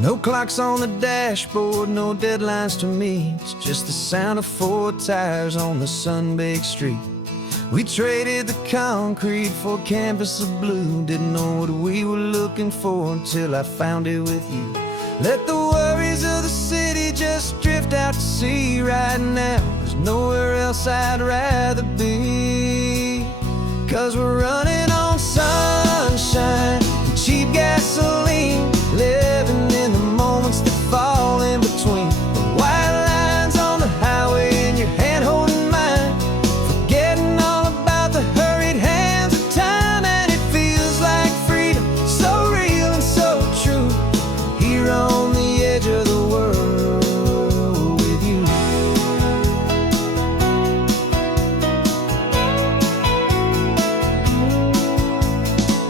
No clocks on the dashboard, no deadlines to meet. It's just the sound of 4 tires on the sun-baked street. We traded the concrete for a canvas of blue. Didn't know what we were looking for until I found it with you. Let the worries of the city just drift out to sea right now. There's nowhere else I'd rather be. 'Cause we're running on sunshine and cheap gasoline, living in the moments that fall in between. The white lines on the highway and your hand holding mine, forgetting all about the hurried hands of time. And it feels like freedom, so real and so true, here on the edge of the world with you.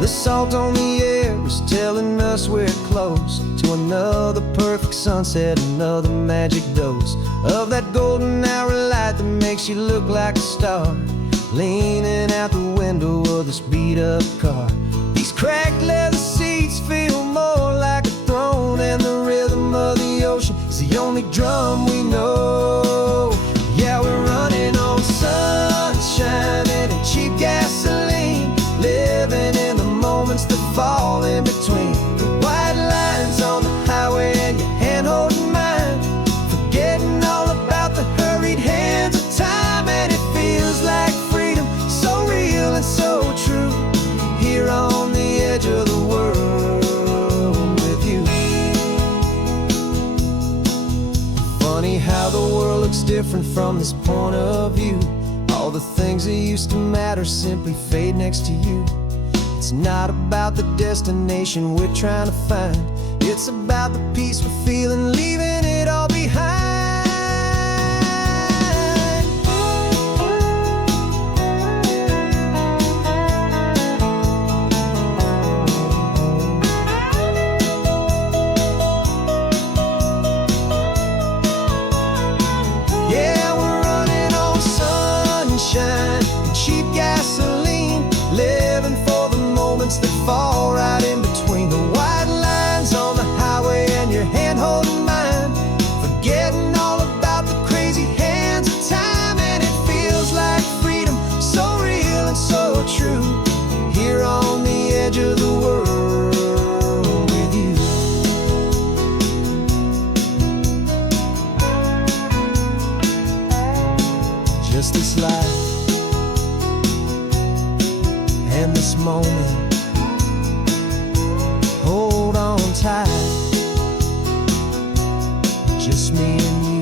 The salt on the air is telling us we're close to another perfect sunset, another magic dose of that golden hour light that makes you look like a star, leaning out the window of this beat-up car. These cracked leather seats feel more like a throne, and the rhythm of the ocean is the only drum we know. Yeah, we're running on sunshine and cheap gasoline, living in the moments that fall in between. The white lines on the highway and your hand holding mine, forgetting all about the hurried hands of time. And it feels like freedom, so real and so true, here on the edge of the world with you. Funny how the world looks different from this point of view. All the things that used to matter simply fade next to you. It's not about the destination we're trying to find, it's about the peace we're feeling, leaving it all behind. Yeah, we're running on sunshine and cheap gasoline, living for the moments that fall right in between. The white lines on the highway and your hand holding mine, forgetting all about the crazy hands of time. And it feels like freedom, so real and so true, here on the edge of the world with you. Just this life and this moment, hold on tight, just me and you.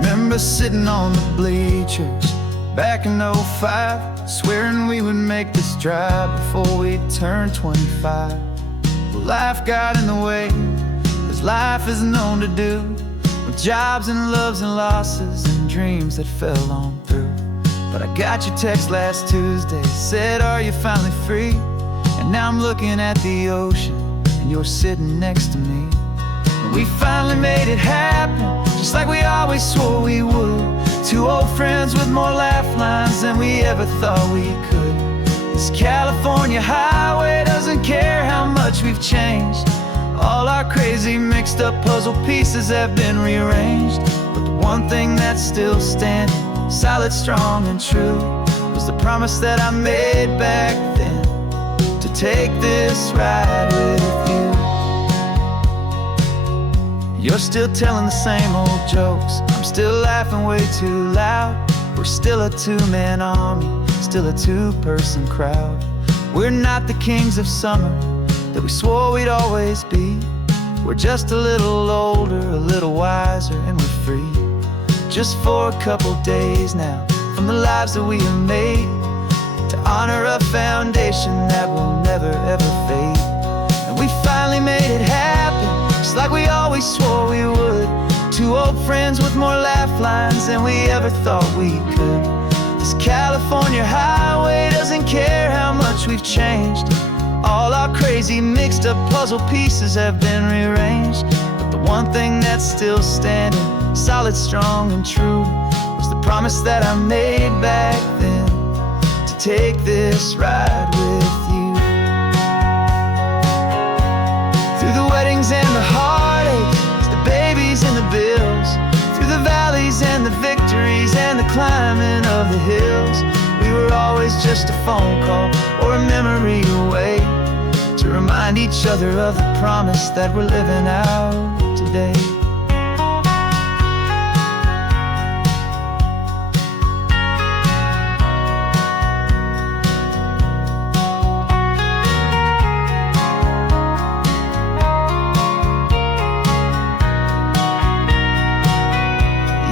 Remember sitting on the bleachers back in '05, swearing we would make this drive before we turned 25. Well, life got in the way, as life is known to do, with jobs and loves and losses and dreams that fell on through. But I got your text last Tuesday, said, are you finally free? And now I'm looking at the ocean, and you're sitting next to me. We finally made it happen, just like we always swore we would. 2 old friends with more laugh lines than we ever thought we could. This California highway doesn't care how much we've changed. All our crazy mixed up puzzle pieces have been rearranged. But the one thing that's still standing, solid, strong and true, was the promise that I made back then, to take this ride with you. You're still telling the same old jokes, I'm still laughing way too loud. We're still a 2-man army, still a 2-person crowd. We're not the kings of summer that we swore we'd always be. We're just a little older, a little wiser, and we're free. Just for a couple days now, from the lives that we have made, to honor a foundation that will never ever fade. And we finally made it happen, just like we always swore we would. 2 old old friends with more laugh lines than we ever thought we could. This California highway doesn't care how much we've changed. All our crazy mixed up puzzle pieces have been rearranged. But the one thing that's still standing, solid, strong and true, was the promise that I made back then, to take this ride with you. Through the weddings and the heartaches, the babies and the bills, through the valleys and the victories and the climbing of the hills, we were always just a phone call or a memory away, to remind each other of the promise that we're living out today.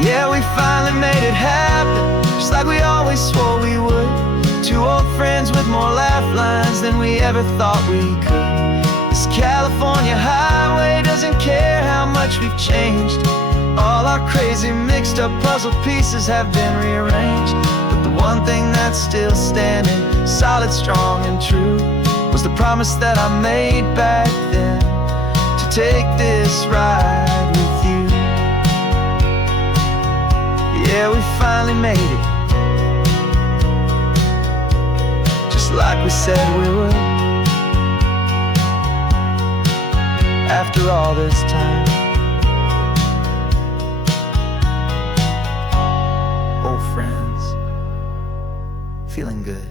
Yeah, we finally made it happen, just like we always swore we would. Two old friends with more laugh lines than we ever thought we could. This California highway doesn't care how much we've changed. All our crazy mixed up puzzle pieces have been rearranged. But the one thing that's still standing, solid, strong and true, was the promise that I made back then, to take this ride with you. Yeah, we finally made it, just like we said we would. After all this time, old friends, feeling good.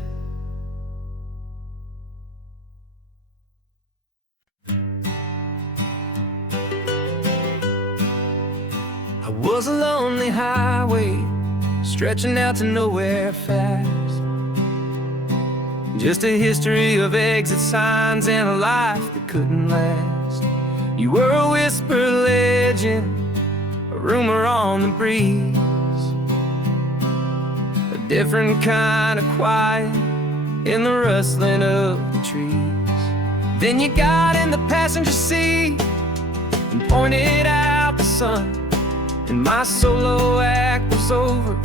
I was a lonely highway, stretching out to nowhere fast. Just a history of exit signs and a life that couldn't last. You were a whisper legend, a rumor on the breeze, a different kind of quiet in the rustling of the trees. Then you got in the passenger seat and pointed out the sun, and my solo act was over,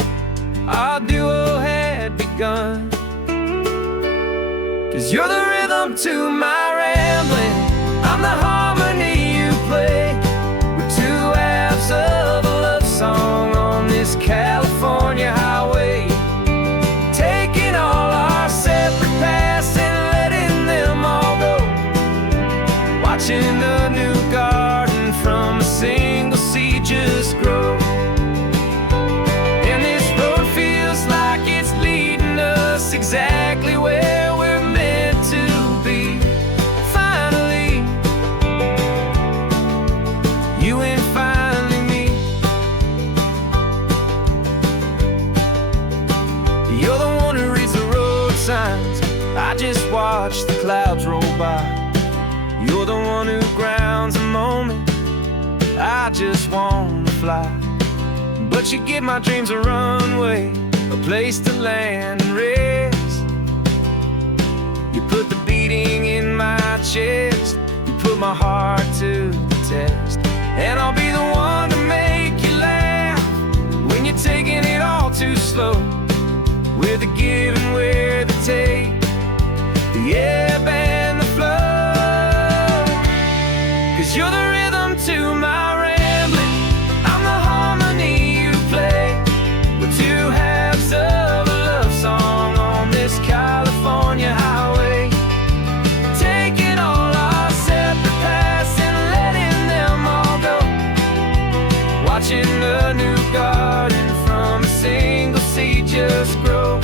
our duo had begun. 'Cause you're the rhythm to my rambling, I'm the harmony you play. We're two halves of a love song on this California highway, taking all our separate paths and letting them all go, watching a new garden from a single seed just grow. And this road feels like it's leading us exactly where we're meant to be. Finally, you and finally me. You're the one who reads the road signs, I just watch the clouds roll by. You're the one who grounds a moment, I just wanna fly. But you give my dreams a runway, a place to land and rest. You put the beating in my chest, you put my heart to the test. And I'll be the one to make you laugh when you're taking it all too slow. We're the give and we're the take, the ebb and the flow. 'Cause you're the rhythm to my rambling, I'm the harmony you play. We're two halves of a love song on this California highway, taking all our separate paths and letting them all go, watching a new garden from a single seed just grow.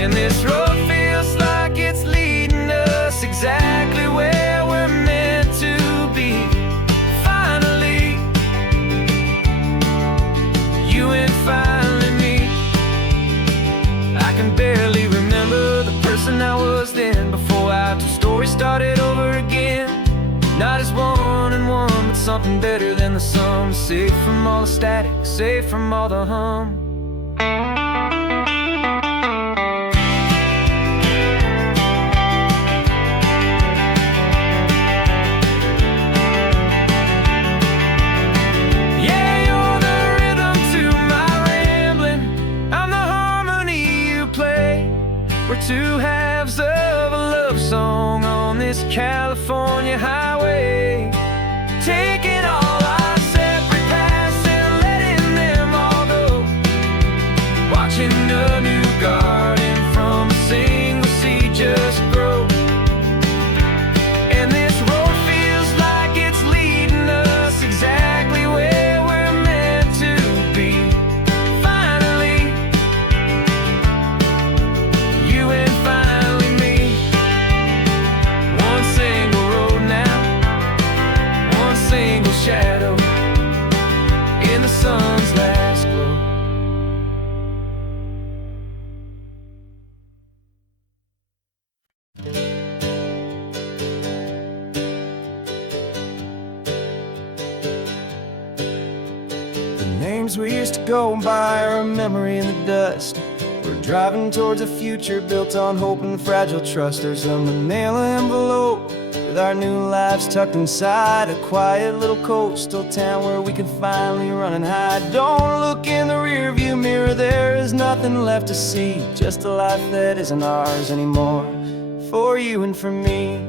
And this road feels like it's leading us exactly where we're meant to be. Finally, you and finally me. I can barely remember the person I was then, before our two stories started over again. Not as one and one, but something better than the sum. Safe from all the static, safe from all the hum. this California highway, taking all our separate paths and letting them all go, watching a new garden from a single seed just grow. And this road feels like it's leading us exactly where we're meant to be. Finally, you and finally me. One single road now, one single shadow in the sun's last glow. The names we used to go by are a memory in the dust. We're driving towards a future built on hope and fragile trust. There's a manila envelope with our new lives tucked inside, a quiet little coastal town where we can finally run and hide. Don't look in the rearview mirror, there is nothing left to see, just a life that isn't ours anymore, for you and for me.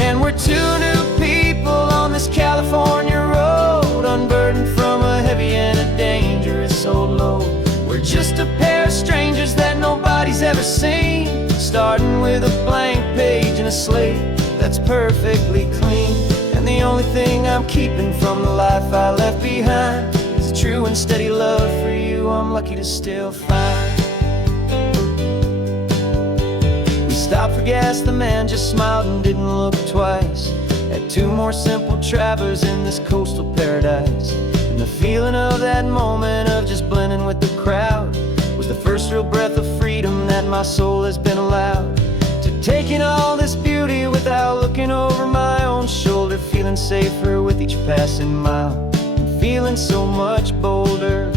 And we're two new people on this California road, unburdened from a heavy and a dangerous old load. We're just a pair of strangers that nobody's ever seen, starting with a blank page and a slate that's perfectly clean. And the only thing I'm keeping from the life I left behind is a true and steady love for you I'm lucky to still find. We stopped for gas, the man just smiled and didn't look twice. Had two more simple travelers in this coastal paradise. And the feeling of that moment of just blending with the crowd was the first real breath of freedom that my soul has been allowed to take in all this beauty without looking over my own shoulder, feeling safer with each passing mile and feeling so much bolder.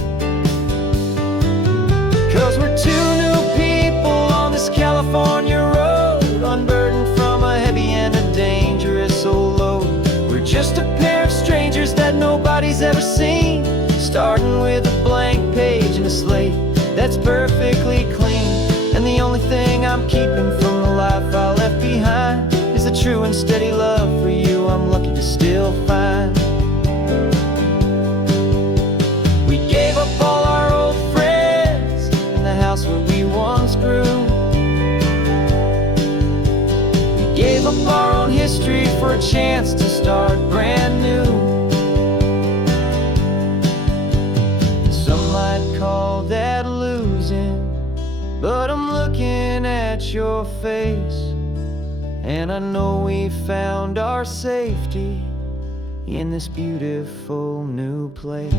Cause we're two new people on this California road, unburdened from a heavy and a dangerous old load. We're just a pair of strangers that nobody's ever seen, starting with a blank page and a slate that's perfectly clean. And the only thing I'm keeping from the life I left behind is a true and steady love for you I'm lucky to still find. We gave up all our old friends in the house where we once grew. We gave up our own history for a chance to start brand new. Some might call that losing, but I'm looking at your face, and I know we found our safety in this beautiful new place.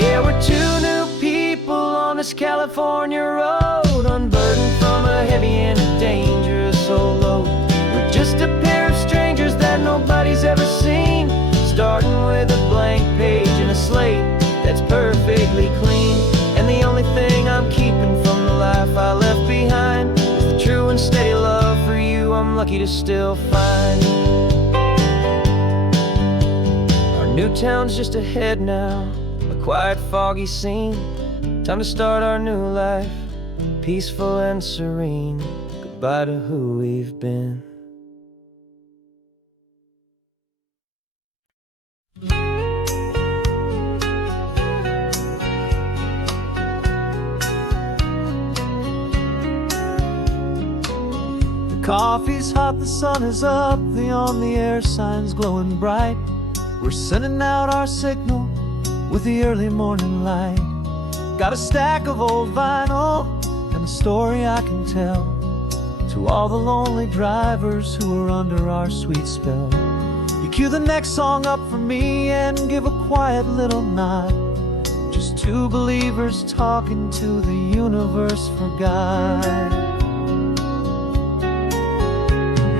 Yeah, we're two new people on this California road, unburdened from a heavy and a dangerous old load. We're just a pair of strangers that nobody's ever seen, starting with a blank page and a slate that's perfectly clean. And the only thing I'm keeping from the life I left behind is the true and steady love for you I'm lucky to still find. Our new town's just ahead now, a quiet, foggy scene. Time to start our new life, peaceful and serene. Goodbye to who we've been. The coffee's hot, the sun is up, the on-the-air sign's glowing bright. We're sending out our signal with the early morning light. Got a stack of old vinyl and a story I can tell to all the lonely drivers who are under our sweet spell. You cue the next song up for me and give a quiet little nod. Just two believers talking to the universe for God.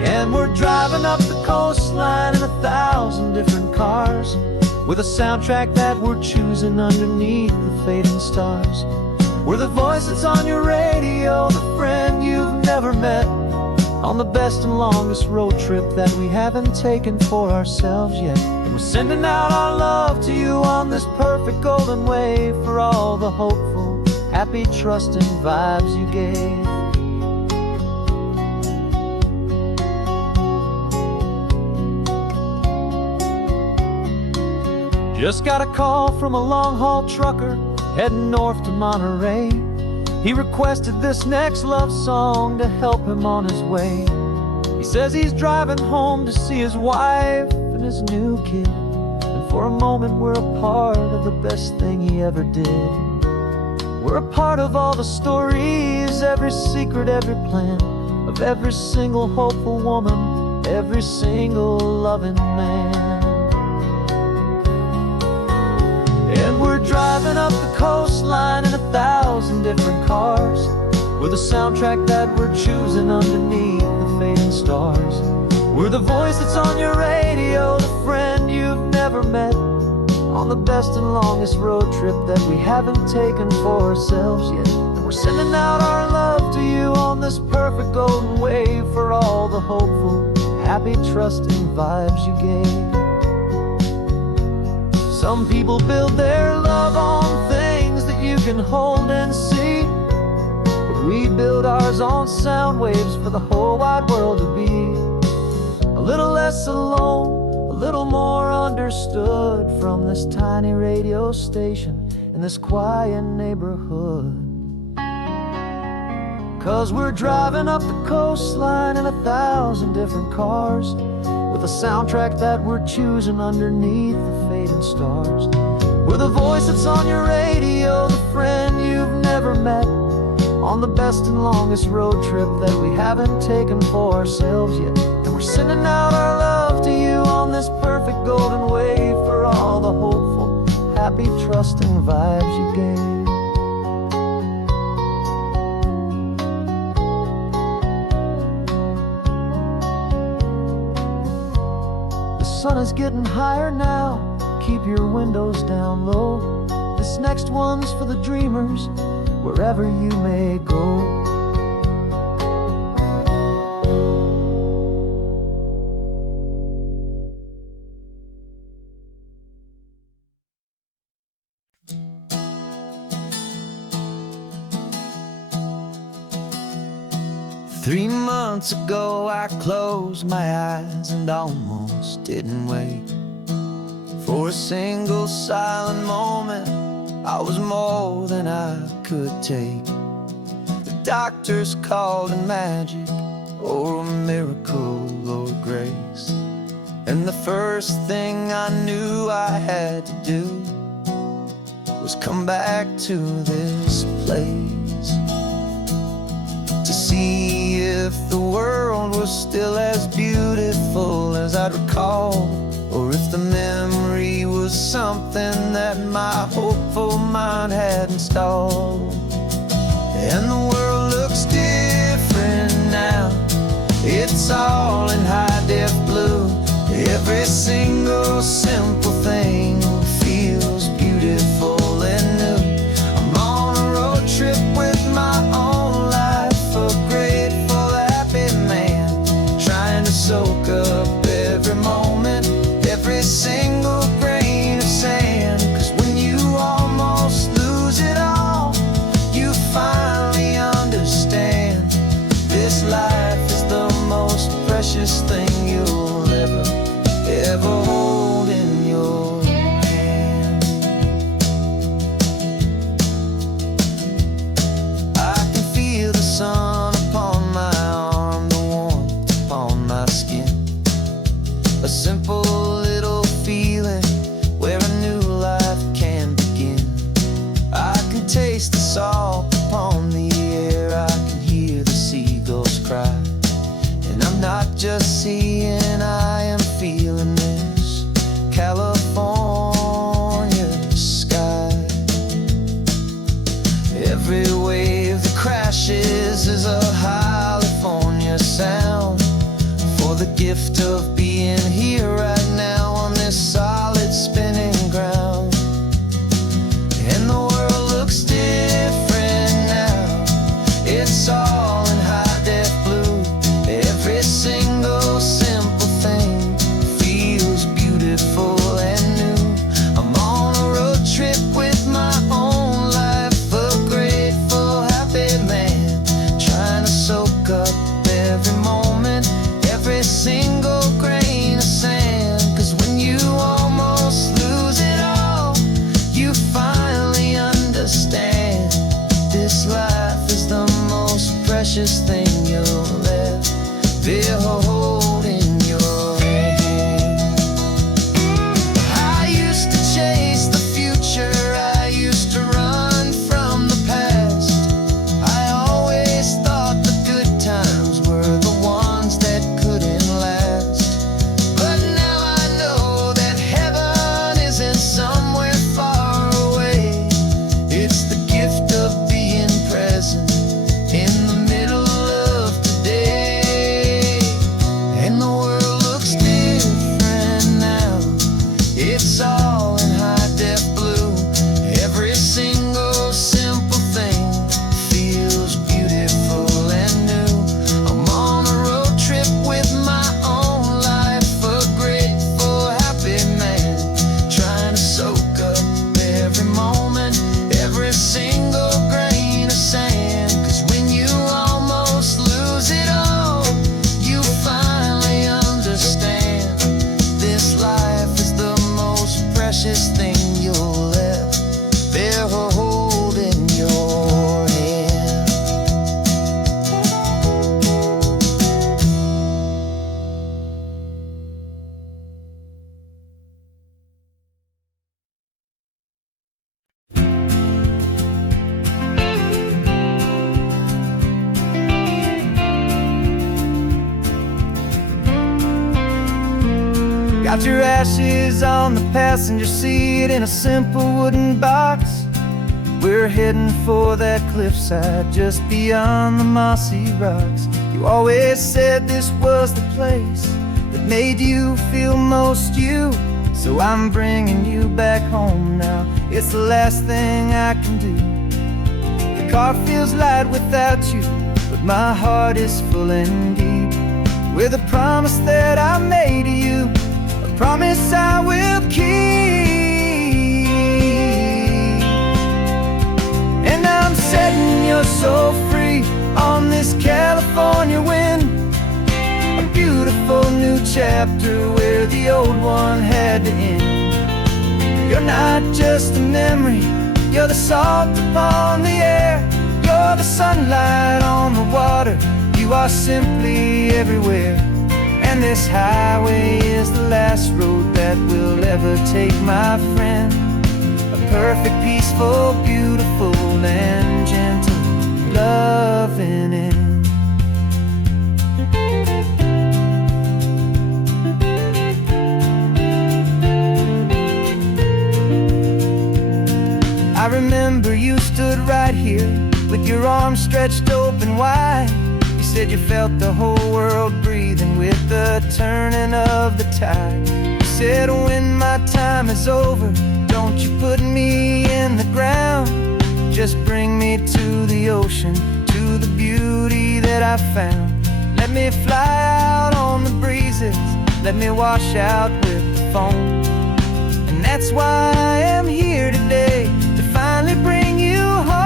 And we're driving up the coastline in 1,000 different cars, with a soundtrack that we're choosing underneath the fading stars. We're the voice that's on your radio, the friend you've never met, on the best and longest road trip that we haven't taken for ourselves yet. And we're sending out our love to you on this perfect golden wave, for all the hopeful, happy, trusting vibes you gave. Just got a call from a long-haul trucker heading north to Monterey. He requested this next love song to help him on his way. He says he's driving home to see his wife and his new kid, and for a moment we're a part of the best thing he ever did. We're a part of all the stories, every secret, every plan, of every single hopeful woman, every single loving man. And we're driving up the coastline in 1,000 different cars, with a soundtrack that we're choosing underneath the fading stars. We're the voice that's on your radio, the friend you've never met, on the best and longest road trip that we haven't taken for ourselves yet. And we're sending out our love to you on this perfect golden wave, for all the hopeful, happy, trusting vibes you gave. Some people build their love on things that you can hold and see, but we build ours on sound waves for the whole wide world to be a little less alone, a little more understood, from this tiny radio station in this quiet neighborhood. 'Cause we're driving up the coastline in 1,000 different cars, with a soundtrack that we're choosing underneath the fading stars. We're the voice that's on your radio, the friend you've never met, on the best and longest road trip that we haven't taken for ourselves yet. And we're sending out our love to you on this perfect golden wave, for all the hopeful, happy, trusting vibes you gave. The sun is getting higher now, keep your windows down low. This next one's for the dreamers, wherever you may go. Three months ago I closed my eyes and almost didn't wake. For a single silent moment, I was more than I could take. The doctors called it magic, or a miracle, or grace. And the first thing I knew I had to do was come back to this place, to see if the world was still as beautiful as I'd recall, or if the memory was something that my hopeful mind had installed. And the world looks different now, it's all in high-def blue. Every single simple thing feels beautiful and new. I'm on a road trip with my own life, a grateful, happy man, trying to soak up every moment, every single grain of sand. 'Cause when you almost lose it all, you finally understand this life is the most precious thing you'll ever hold in your hand. I can feel the sun upon my arm, the warmth upon my skin, a simple little feeling where a new life can begin. I can taste the salt upon the air, I can hear the seagulls cry, and I'm not just seeing, I am feeling this California sky. Every wave that crashes is a California sound, for the gift of being here right now on this solid spinning ground. And the world looks different Got your ashes on the passenger seat in a simple wooden box. We're heading for that cliffside just beyond the mossy rocks. You always said this was the place that made you feel most you. So I'm bringing you back home now. It's the last thing I can do. The car feels light without you, but my heart is full and deep with a promise that I made to you, a promise I will keep. And I'm setting your soul free on this California wind, a beautiful new chapter where the old one had to end. You're not just a memory, you're the salt upon the air, you're the sunlight on the water, you are simply everywhere. And this highway is the last road that we'll ever take, my friend. A perfect, peaceful, beautiful, and gentle loving end. I remember you stood right here with your arms stretched open wide. You said you felt the whole world breathing with the turning of the tide. You said when my time is over, don't you put me in the ground, just bring me to the ocean, to the beauty that I found. Let me fly out on the breezes, let me wash out with the foam. And that's why I am here today, to finally bring you home.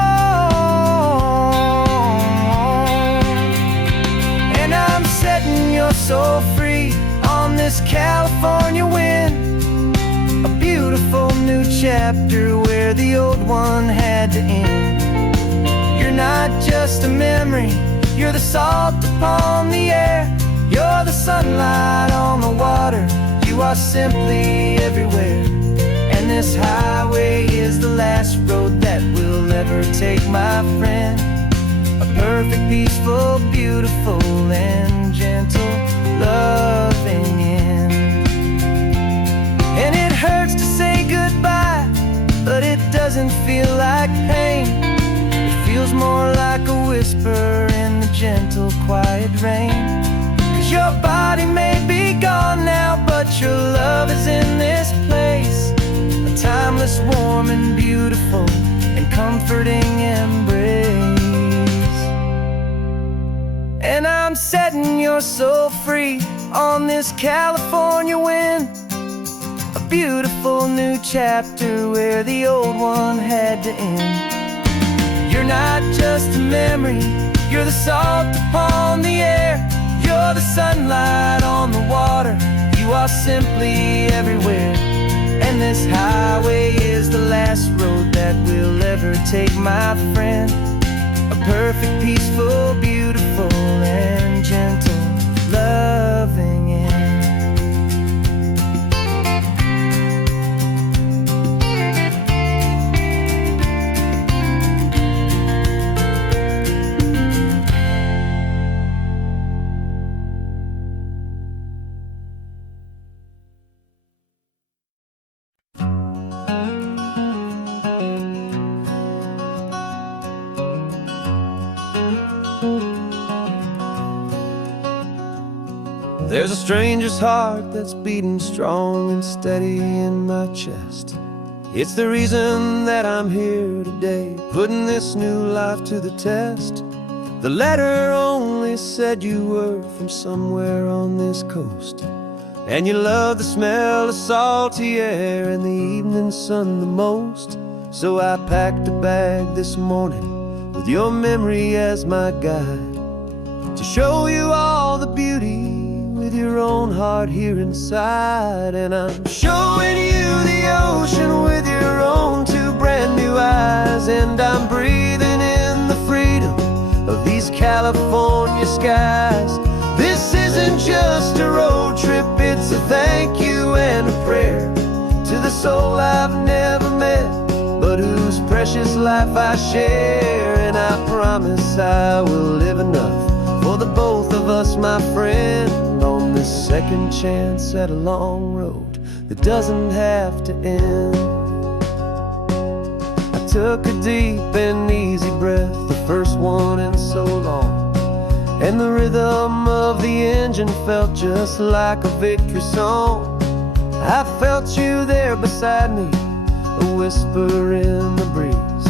And I'm setting your soul free on this California wind, a beautiful new chapter where the old one had to end. You're not just a memory, you're the salt upon the air, you're the sunlight on the water, you are simply everywhere. And this highway is the last road that we'll ever take, my friend. A perfect, peaceful, beautiful, and gentle loving end. And it hurts to say goodbye, but it doesn't feel like pain. It feels more like a whisper in the gentle, quiet rain. 'Cause your body may be gone now, but your love is in this place, a timeless, warm, and beautiful, and comforting embrace. And I'm setting your soul free on this California wind, a beautiful new chapter where the old one had to end. You're not just a memory, you're the salt upon the air, you're the sunlight on the water, you are simply everywhere. And this highway is the last road that we'll ever take, my friend. A perfect, peaceful, beautiful, and gentle loving end. There's a stranger's heart that's beating strong and steady in my chest. It's the reason that I'm here today, putting this new life to the test. The letter only said you were from somewhere on this coast, and you love the smell of salty air and the evening sun the most. So I packed a bag this morning with your memory as my guide, to show you all the beauty with your own heart here inside. And I'm showing you the ocean with your own two brand new eyes, and I'm breathing in the freedom of these California skies. This isn't just a road trip, it's a thank you and a prayer to the soul I've never met, but whose precious life I share. And I promise I will live enough for the both of us, my friend, on this second chance at a long road that doesn't have to end. I took a deep and easy breath, the first one in so long, and the rhythm of the engine felt just like a victory song. I felt you there beside me, a whisper in the breeze,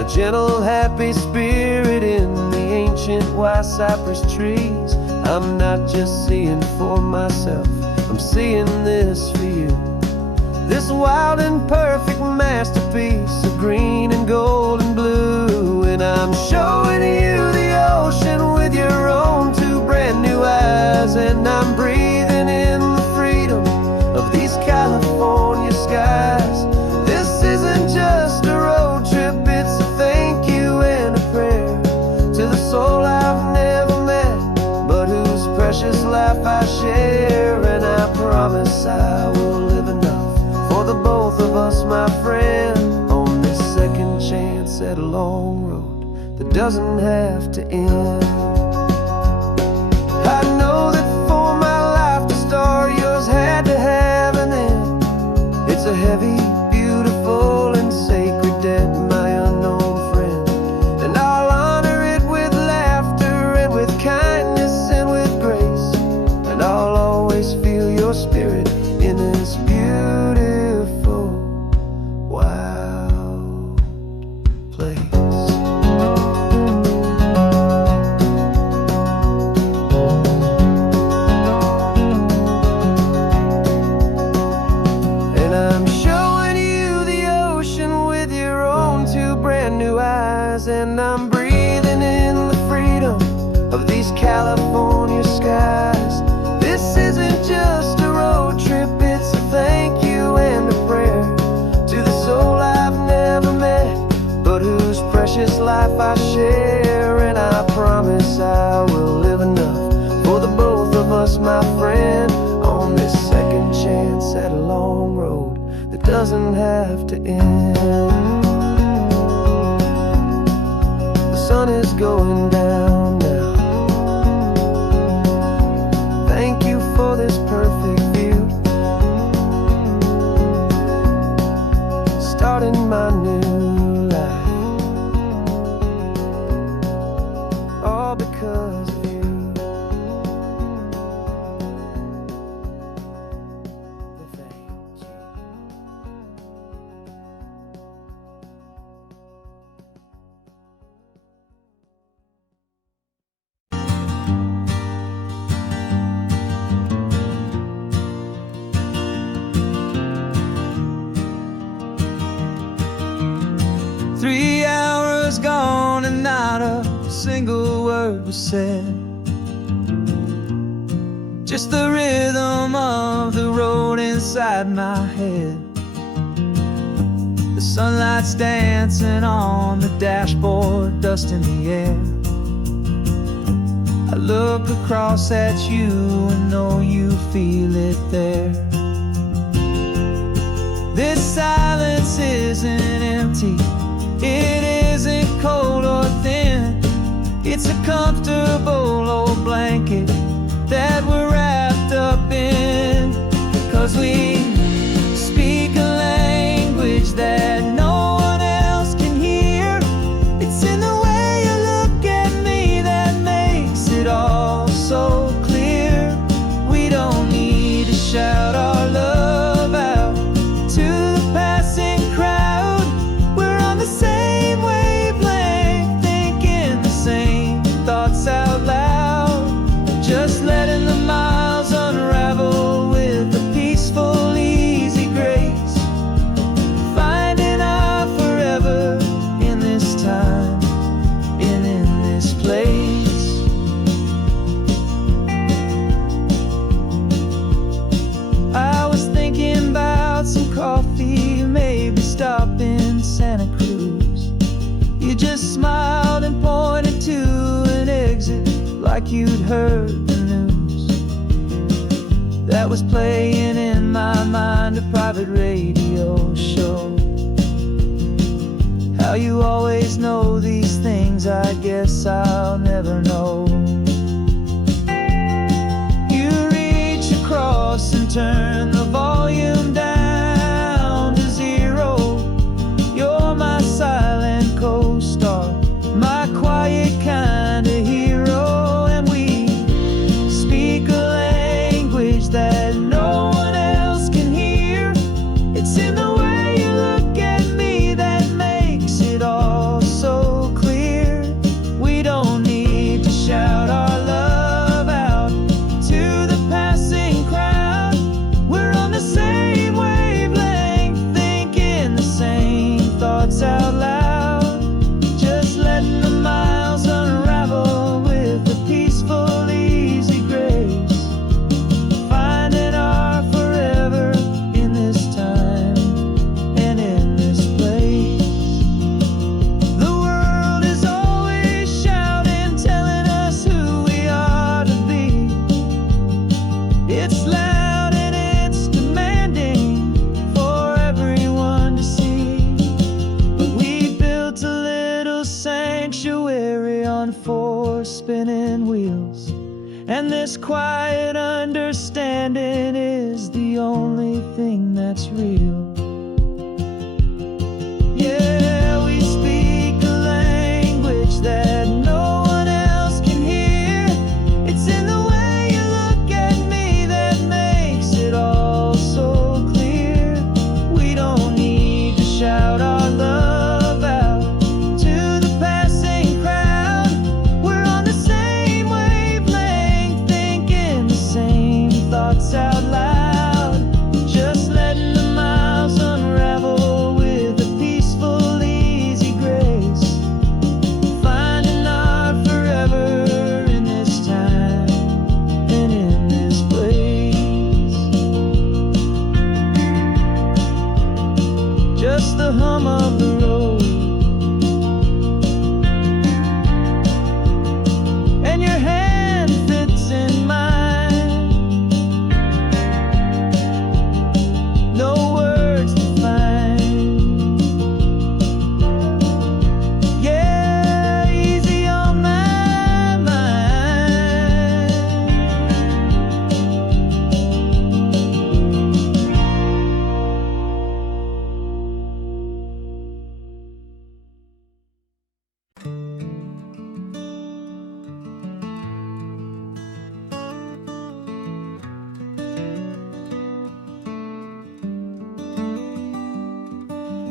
a gentle, happy spirit in the ancient white cypress trees. I'm not just seeing for myself, I'm seeing this for you. This wild and perfect masterpiece of green and gold and blue. And I'm showing you the ocean with your own two brand new eyes. And I'm breathing in the freedom of these California skies. This isn't just a road trip, it's a thank you and a prayer to the soul I've never met, but whose precious life I share. And I promise I will live enough for the both of us, my friend, on this second chance at a long road that doesn't have to end. I know that for my life to start, yours had to have an end. It's a heavy, beautiful, and sacred debt, my unknown friend, and I'll honor it with laughter and with kindness and with grace, and I'll always feel your spirit in this beautiful, wild place. And I'm showing you the ocean with your own two brand new eyes. And I'm breathing in the freedom of these California skies. This isn't just a road trip, it's a thank you and a prayer to the soul I've never met, but whose precious life I share. And I promise I will live enough for the both of us, my friend, on this second chance at a long road that doesn't have to end. The sun is going down now. Thank you for this perfect view, starting my new life, all because of you. Thank you. Three hours gone and not a single word was said. Just the rhythm of the road inside my head. The sunlight's dancing on the dashboard, dust in the air. I look across at you and know you feel it there. This silence isn't empty, it isn't cold or thin. It's a comfortable old blanket that we're wrapped up in. 'Cause we speak a language that no one else can hear. It's in the way you look at me that makes it all so clear. We don't need to shout our love out to the passing crowd. We're on the same wavelength, thinking the same thoughts out loud. Just letting the miles unravel with a peaceful, easy grace. Finding our forever in this time and in this place. I was thinking about some coffee, maybe stop in Santa Cruz. You just smiled and pointed to an exit like you'd heard the news. That was playing in my mind, a private radio show. How you always know these things, I guess I'll never know.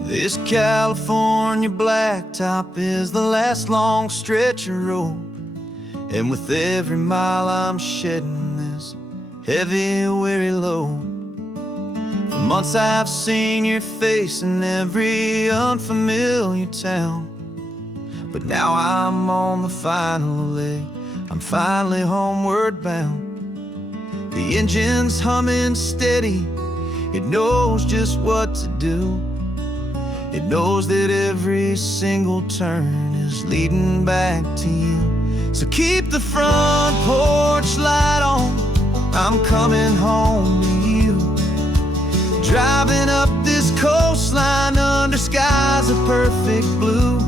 This California blacktop is the last long stretch of road, and with every mile I'm shedding this heavy, weary load. For months I've seen your face in every unfamiliar town, but now I'm on the final leg, I'm finally homeward bound. The engine's humming steady, it knows just what to do. It knows that every single turn is leading back to you. So keep the front porch light on, I'm coming home to you. Driving up this coastline under skies of perfect blue.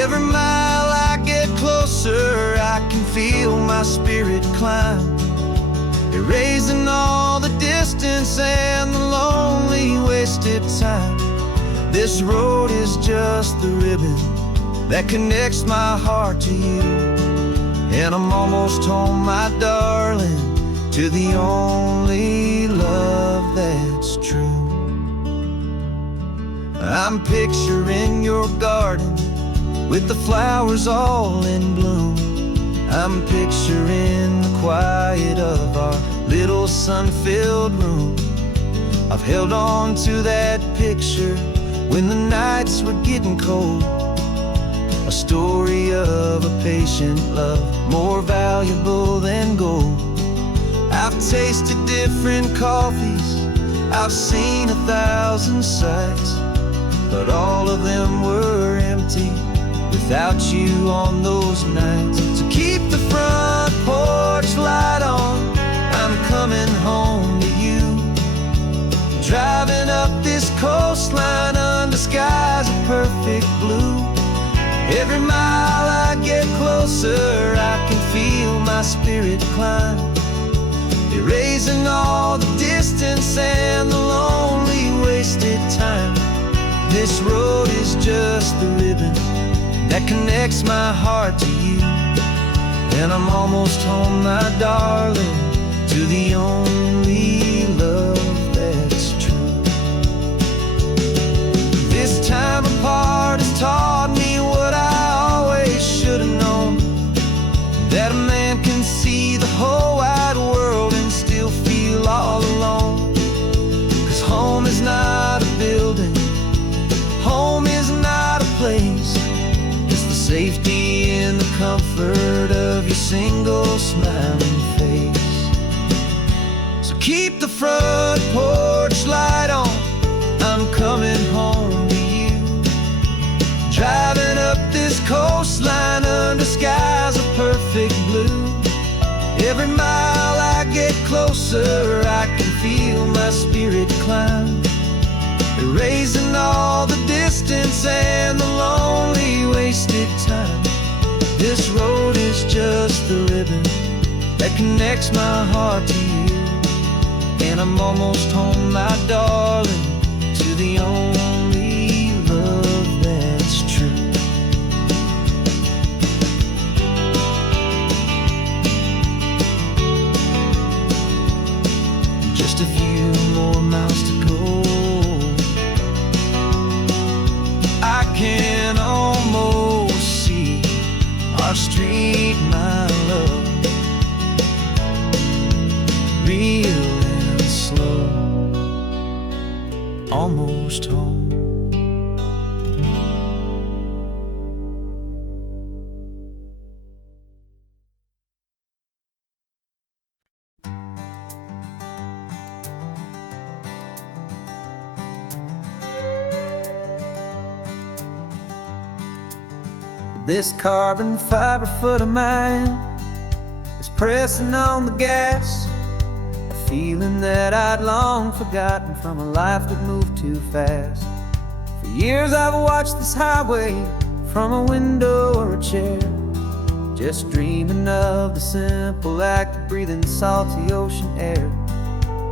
Every mile I get closer, I can feel my spirit climb, erasing all the distance and the lonely wasted time. This road is just the ribbon that connects my heart to you, and I'm almost home, my darling, to the only love that's true. I'm picturing your garden with the flowers all in bloom. I'm picturing the quiet of our little sun-filled room. I've held on to that picture when the nights were getting cold, a story of a patient love, more valuable than gold. I've tasted different coffees, I've seen 1,000 sights, but all of them were empty without you on those nights. So keep the front porch light on, I'm coming home to you. Driving up this coastline under skies of perfect blue. Every mile I get closer, I can feel my spirit climb, erasing all the distance and the lonely wasted time. This road is just the ribbon that connects my heart to you, and I'm almost home, my darling, to the only love that's true. This time apart has taught me what I always should have known, that a man can see the whole wide world and still feel all alone. 'Cause home is not a building, home is not a place, it's the safety and the comfort of your single smiling face. So keep the front porch light on, I'm coming home to you. Driving up this coastline under skies of perfect blue. Every mile I get closer, I can feel my spirit climb, erasing all the distance and the lonely wasted time. This road is just the ribbon that connects my heart to you, and I'm almost home, my darling, to the only love that's true. Just a few more miles to go, I can almost see our street, my love, real and slow, almost home. This carbon fiber foot of mine is pressing on the gas, a feeling that I'd long forgotten from a life that moved too fast. For years I've watched this highway from a window or a chair, just dreaming of the simple act of breathing salty ocean air.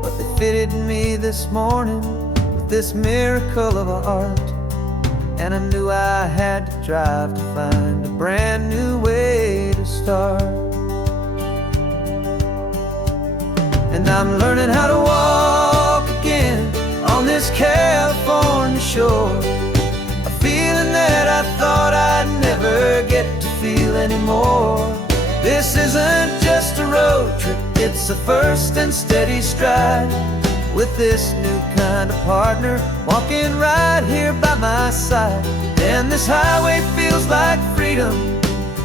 But they fitted me this morning with this miracle of art, and I knew I had to drive to find a brand new way to start. And I'm learning how to walk again on this California shore. shore. A feeling that I thought I'd never get to feel anymore. This isn't just a road trip, it's a first and steady stride. With this new kind of partner walking right here by my side. And this highway feels like freedom,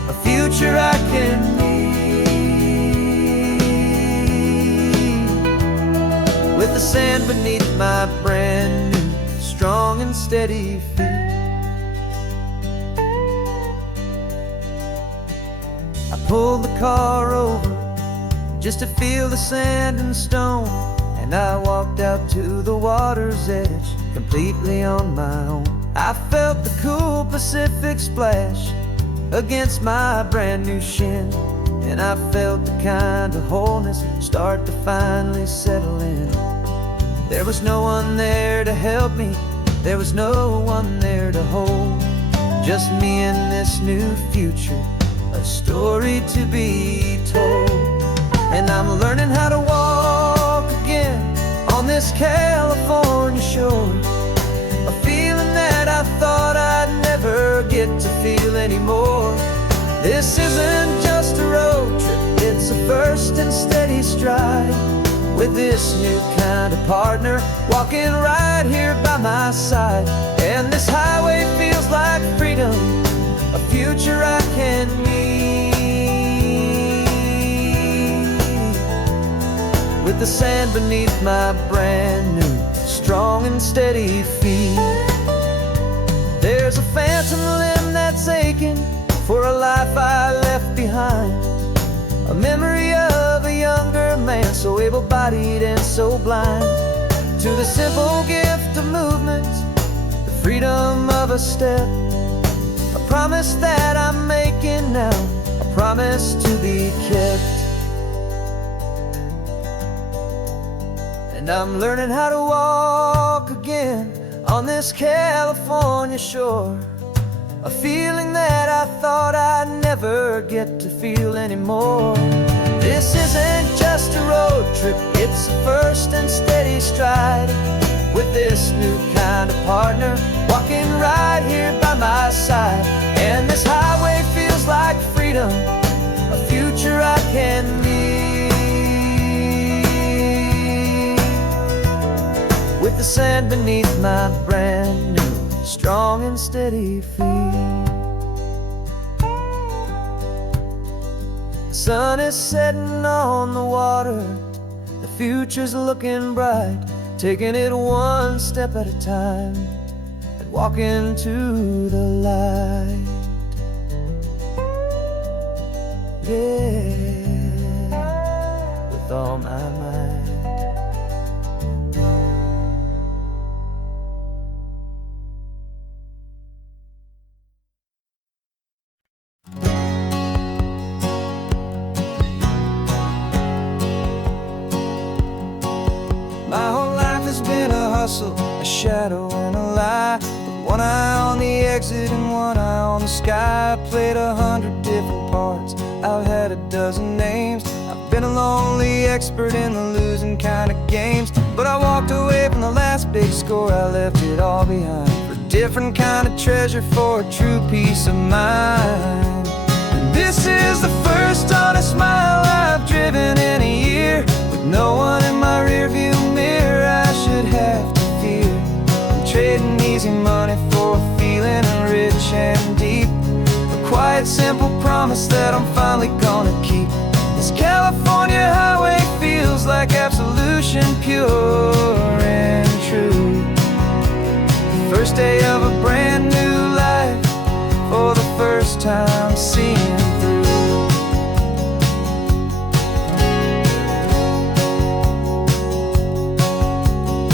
a future I can need. With the sand beneath my brand new, strong and steady feet. I pulled the car over just to feel the sand and stone, and I walked out to the water's edge, completely on my own. I felt the cool Pacific splash against my brand new shin, and I felt the kind of wholeness start to finally settle in. There was no one there to help me, there was no one there to hold. Just me and this new future, a story to be told. And I'm learning how to walk again on this California shore. A feeling that I thought I'd never get to feel anymore. This isn't just a road trip, it's a first and steady stride. With this new kind of partner walking right here by my side. And this highway feels like freedom, a future I can need. With the sand beneath my brand new, strong and steady feet. There's a phantom limb that's aching for a life I left behind. A memory of a younger man, so able-bodied and so blind. To the simple gift of movement, the freedom of a step. A promise that I'm making now, a promise to be kept. And I'm learning how to walk again on this California shore. A feeling that I thought I'd never get to feel anymore. This isn't just a road trip, it's a first and steady stride. With this new kind of partner walking right here by my side. And this highway feels like freedom, a future I can need. With the sand beneath my brand new, strong and steady feet. The sun is setting on the water, the future's looking bright. Taking it one step at a time and walking to the light. Yeah, with all my might. A shadow and a lie, with one eye on the exit and one eye on the sky. I played 100 different parts, I've had a dozen names. I've been a lonely expert in the losing kind of games. But I walked away from the last big score, I left it all behind for a different kind of treasure, for a true peace of mind. And this is the first honest mile I've driven in a year, with no one in my rearview mirror I should have to fear. I'm trading easy money for a feeling rich and deep, a quiet simple promise that I'm finally gonna keep. This California highway feels like absolution, pure and true. The first day of a brand new life, for the first time seeing through.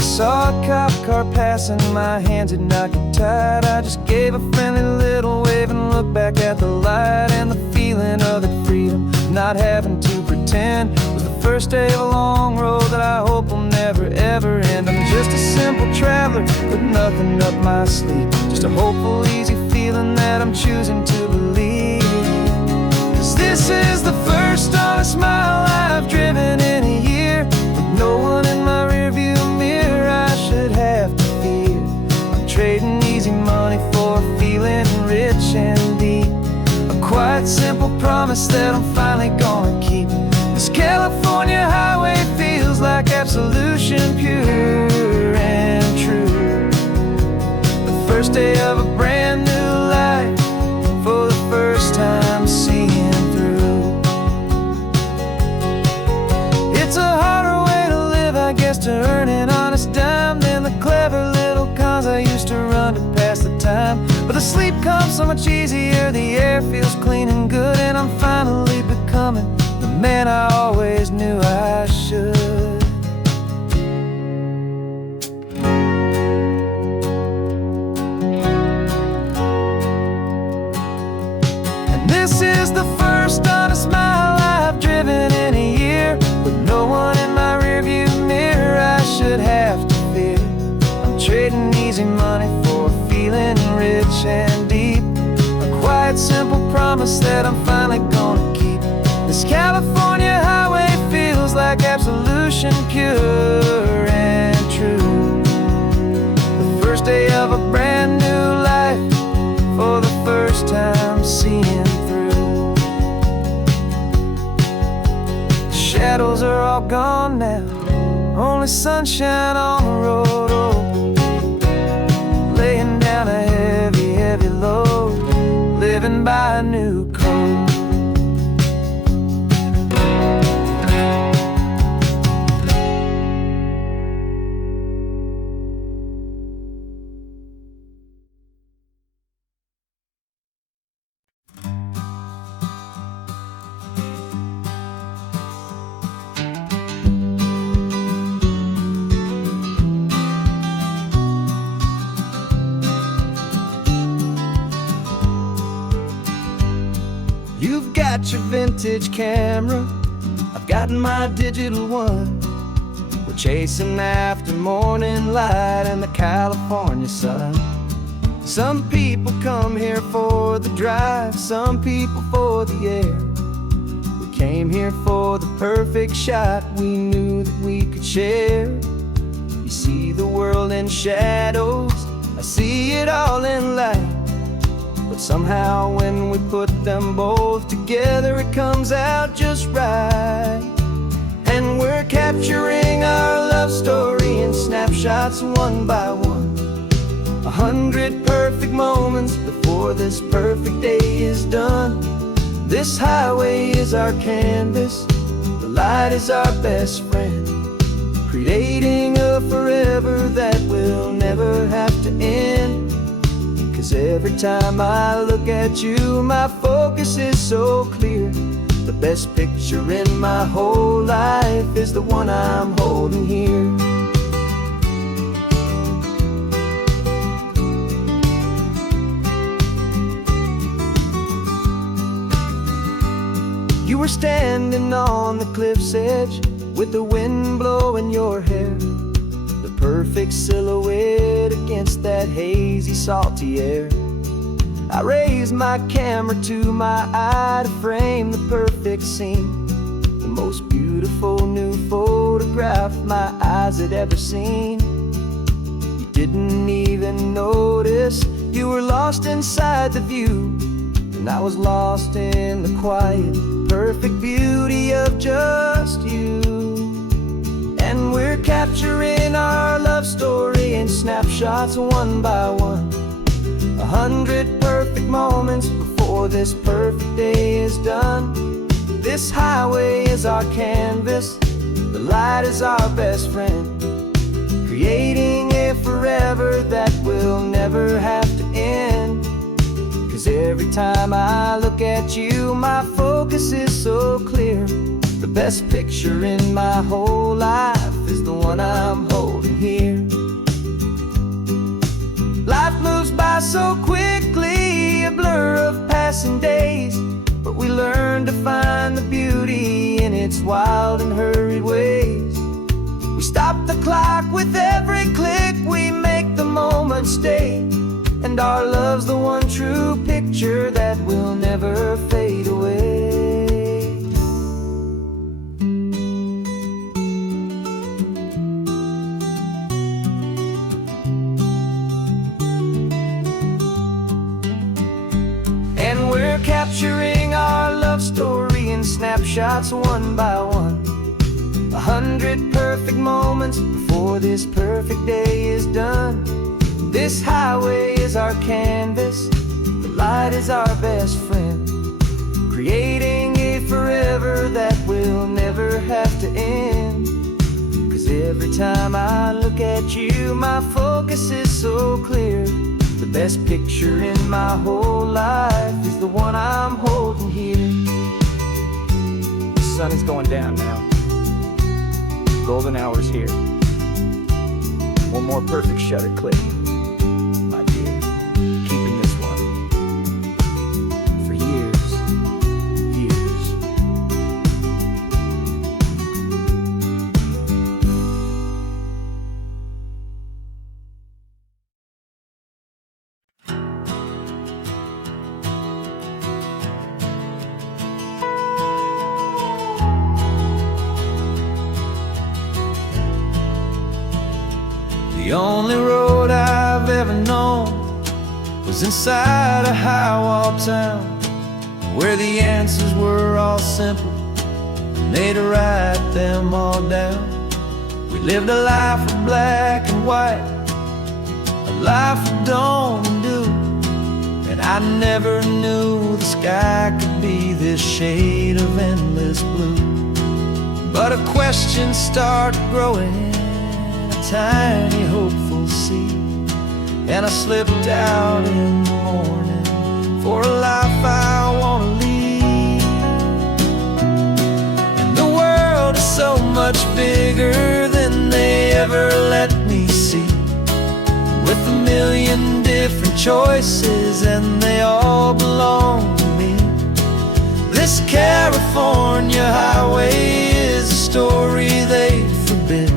Saw a cop car passing, my hands had not get tied. I just gave a friendly little wave and looked back at the light. And the feeling of the freedom, not having to pretend, was the first day of a long road that I hope will never ever end. I'm just a simple traveler with nothing up my sleeve, just a hopeful easy feeling that I'm choosing to believe. 'Cause this is the first honest mile I've driven in a year, with no one in my rearview mirror I should have to fear. I'm trading promise that I'm finally gonna keep. This California highway feels like absolution, pure and true. The first day of a brand new life, for the first time seeing through. It's a harder way to live, I guess, to earn an honest dime than the clever little cons I used to run to pass the time. But the sleep comes so much easier, the air feels clean and good, and I'm finally becoming the man I always knew I should. And this is the first honest mile I've driven in a year, with no one in my rearview mirror I should have to fear. I'm trading easy money for feeling rich and deep, a quiet, simple promise that I'm finally gonna keep. This California highway feels like absolution, pure and true. The first day of a brand new life, for the first time seeing through. The shadows are all gone now, only sunshine on the road. Oh, laying down a heavy, heavy load, living by a new code. You've got your vintage camera, I've got my digital one. We're chasing after morning light and the California sun. Some people come here for the drive, some people for the air. We came here for the perfect shot we knew that we could share. You see the world in shadows, I see it all in light. But somehow when we put them both together, it comes out just right. And we're capturing our love story in snapshots one by one. 100 perfect moments before this perfect day is done. This highway is our canvas, the light is our best friend, creating a forever that will never have to end. 'Cause every time I look at you, my focus is so clear. The best picture in my whole life is the one I'm holding here. You were standing on the cliff's edge with the wind blowing your hair, the perfect silhouette against that hazy, salty air. I raised my camera to my eye to frame the perfect scene, the most beautiful new photograph my eyes had ever seen. You didn't even notice, you were lost inside the view, and I was lost in the quiet, perfect beauty of just you. And we're capturing our love story in snapshots one by one. 100 perfect moments before this perfect day is done. This highway is our canvas, the light is our best friend, creating a forever that will never have to end. 'Cause every time I look at you, my focus is so clear. The best picture in my whole life is the one I'm holding here. Life moves by so quickly, a blur of passing days, but we learn to find the beauty in its wild and hurried ways. We stop the clock with every click, we make the moment stay, and our love's the one true picture that will never fade away. And we're capturing our love story snapshots one by one. 100 perfect moments before this perfect day is done. This highway is our canvas, the light is our best friend, creating a forever that will never have to end. 'Cause every time I look at you, my focus is so clear. The best picture in my whole life is the one I'm holding here. The sun is going down now. Golden hour's here. One more perfect shutter click, my dear. Keeping this one for years, years. The only road I've ever known was inside a high-wall town, where the answers were all simple and they'd write them all down. We lived a life of black and white, a life of dawn and dew, and I never knew the sky could be this shade of endless blue. But a question started growing, tiny hopeful seed, and I slipped out in the morning for a life I want to lead. And the world is so much bigger than they ever let me see, with a million different choices and they all belong to me. This California highway is a story they forbid,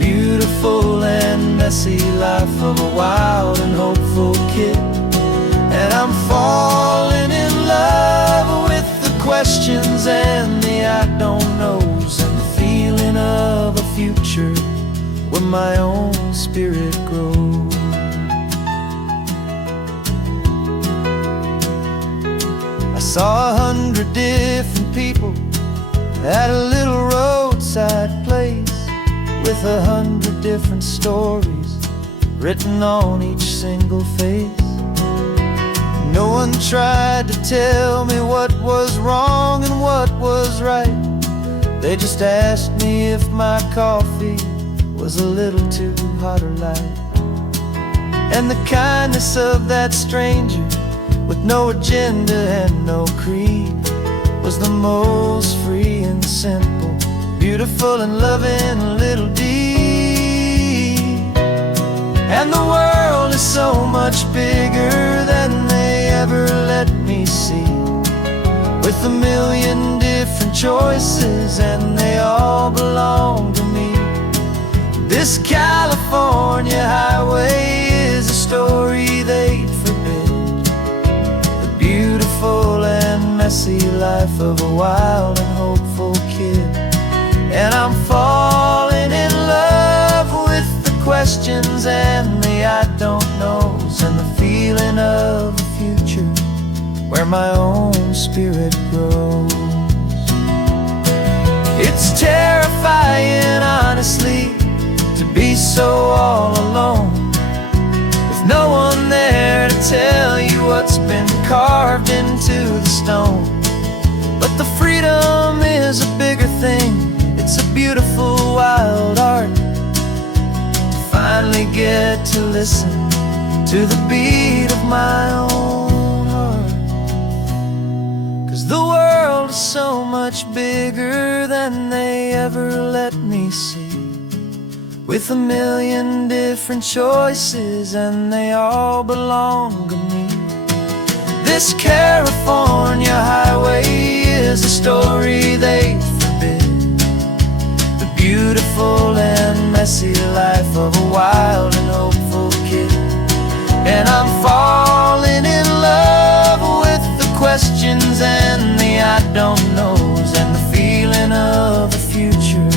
beautiful and messy life of a wild and hopeful kid. And I'm falling in love with the questions and the I don't knows, and the feeling of a future where my own spirit grows. I saw 100 different people at a little roadside place, with 100 different stories written on each single face. No one tried to tell me what was wrong and what was right. They just asked me if my coffee was a little too hot or light. And the kindness of that stranger, with no agenda and no creed, was the most free and simple, beautiful and loving little deed. And the world is so much bigger than they ever let me see, with a million different choices and they all belong to me. This California highway is a story they'd forbid, the beautiful and messy life of a wild and hopeful kid. And I'm falling in love with the questions and the I don't knows, and the feeling of a future where my own spirit grows. It's terrifying, honestly, to be so all alone, with no one there to tell you what's been carved into the stone. But the freedom is a bigger thing. It's a beautiful wild art to finally get to listen to the beat of my own heart. 'Cause the world is so much bigger than they ever let me see, with a million different choices and they all belong to me. This California highway is a story they forbid, the beautiful and messy life of a wild and hopeful kid. And I'm falling in love with the questions and the I don't knows, and the feeling of a future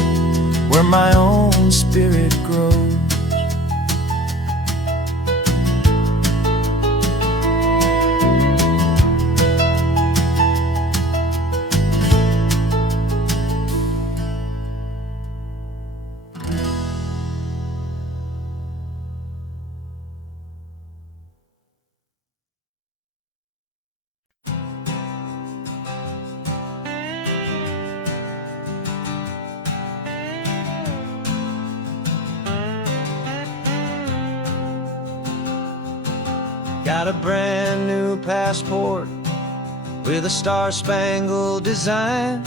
where my own spirit grows. Got a brand new passport with a star-spangled design,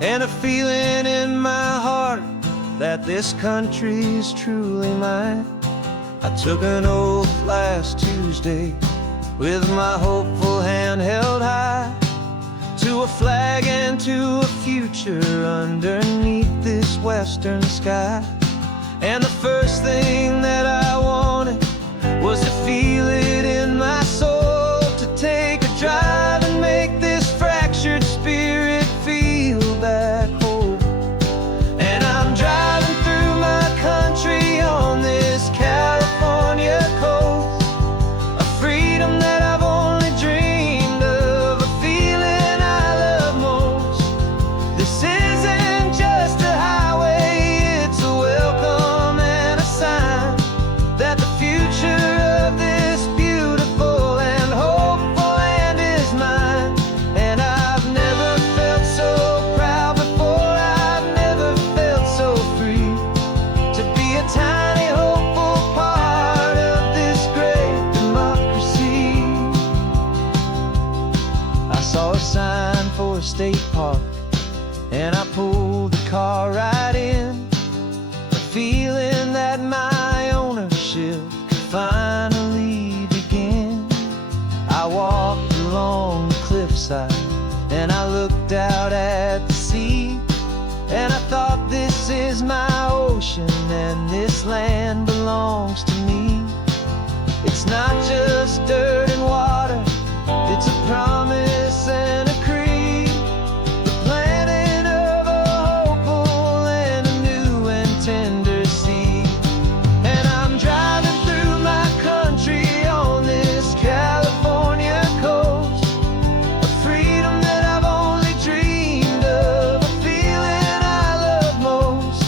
and a feeling in my heart that this country's truly mine. I took an oath last Tuesday with my hopeful hand held high, to a flag and to a future underneath this western sky. And the first thing that I wanted was to feel it in my soul, to take a drive and make this fractured spirit feel back home. And I'm driving through my country on this California coast, a freedom that I've only dreamed of, a feeling I love most. This isn't just a highway, it's a welcome and a sign that the future of this beautiful and hopeful land is mine. And I've never felt so proud before, I've never felt so free, to be a tiny hopeful part of this great democracy. I saw a sign for a state park, and I pulled the car right in, a feeling that my ownership could finally begin. I walked along the cliffside and I looked out at the sea, and I thought, this is my ocean and this land belongs to me. It's not just dirt and water, it's a promise and a creed, the planting of a hopeful and a new and tender seed. And I'm driving through my country on this California coast, a freedom that I've only dreamed of, a feeling I love most.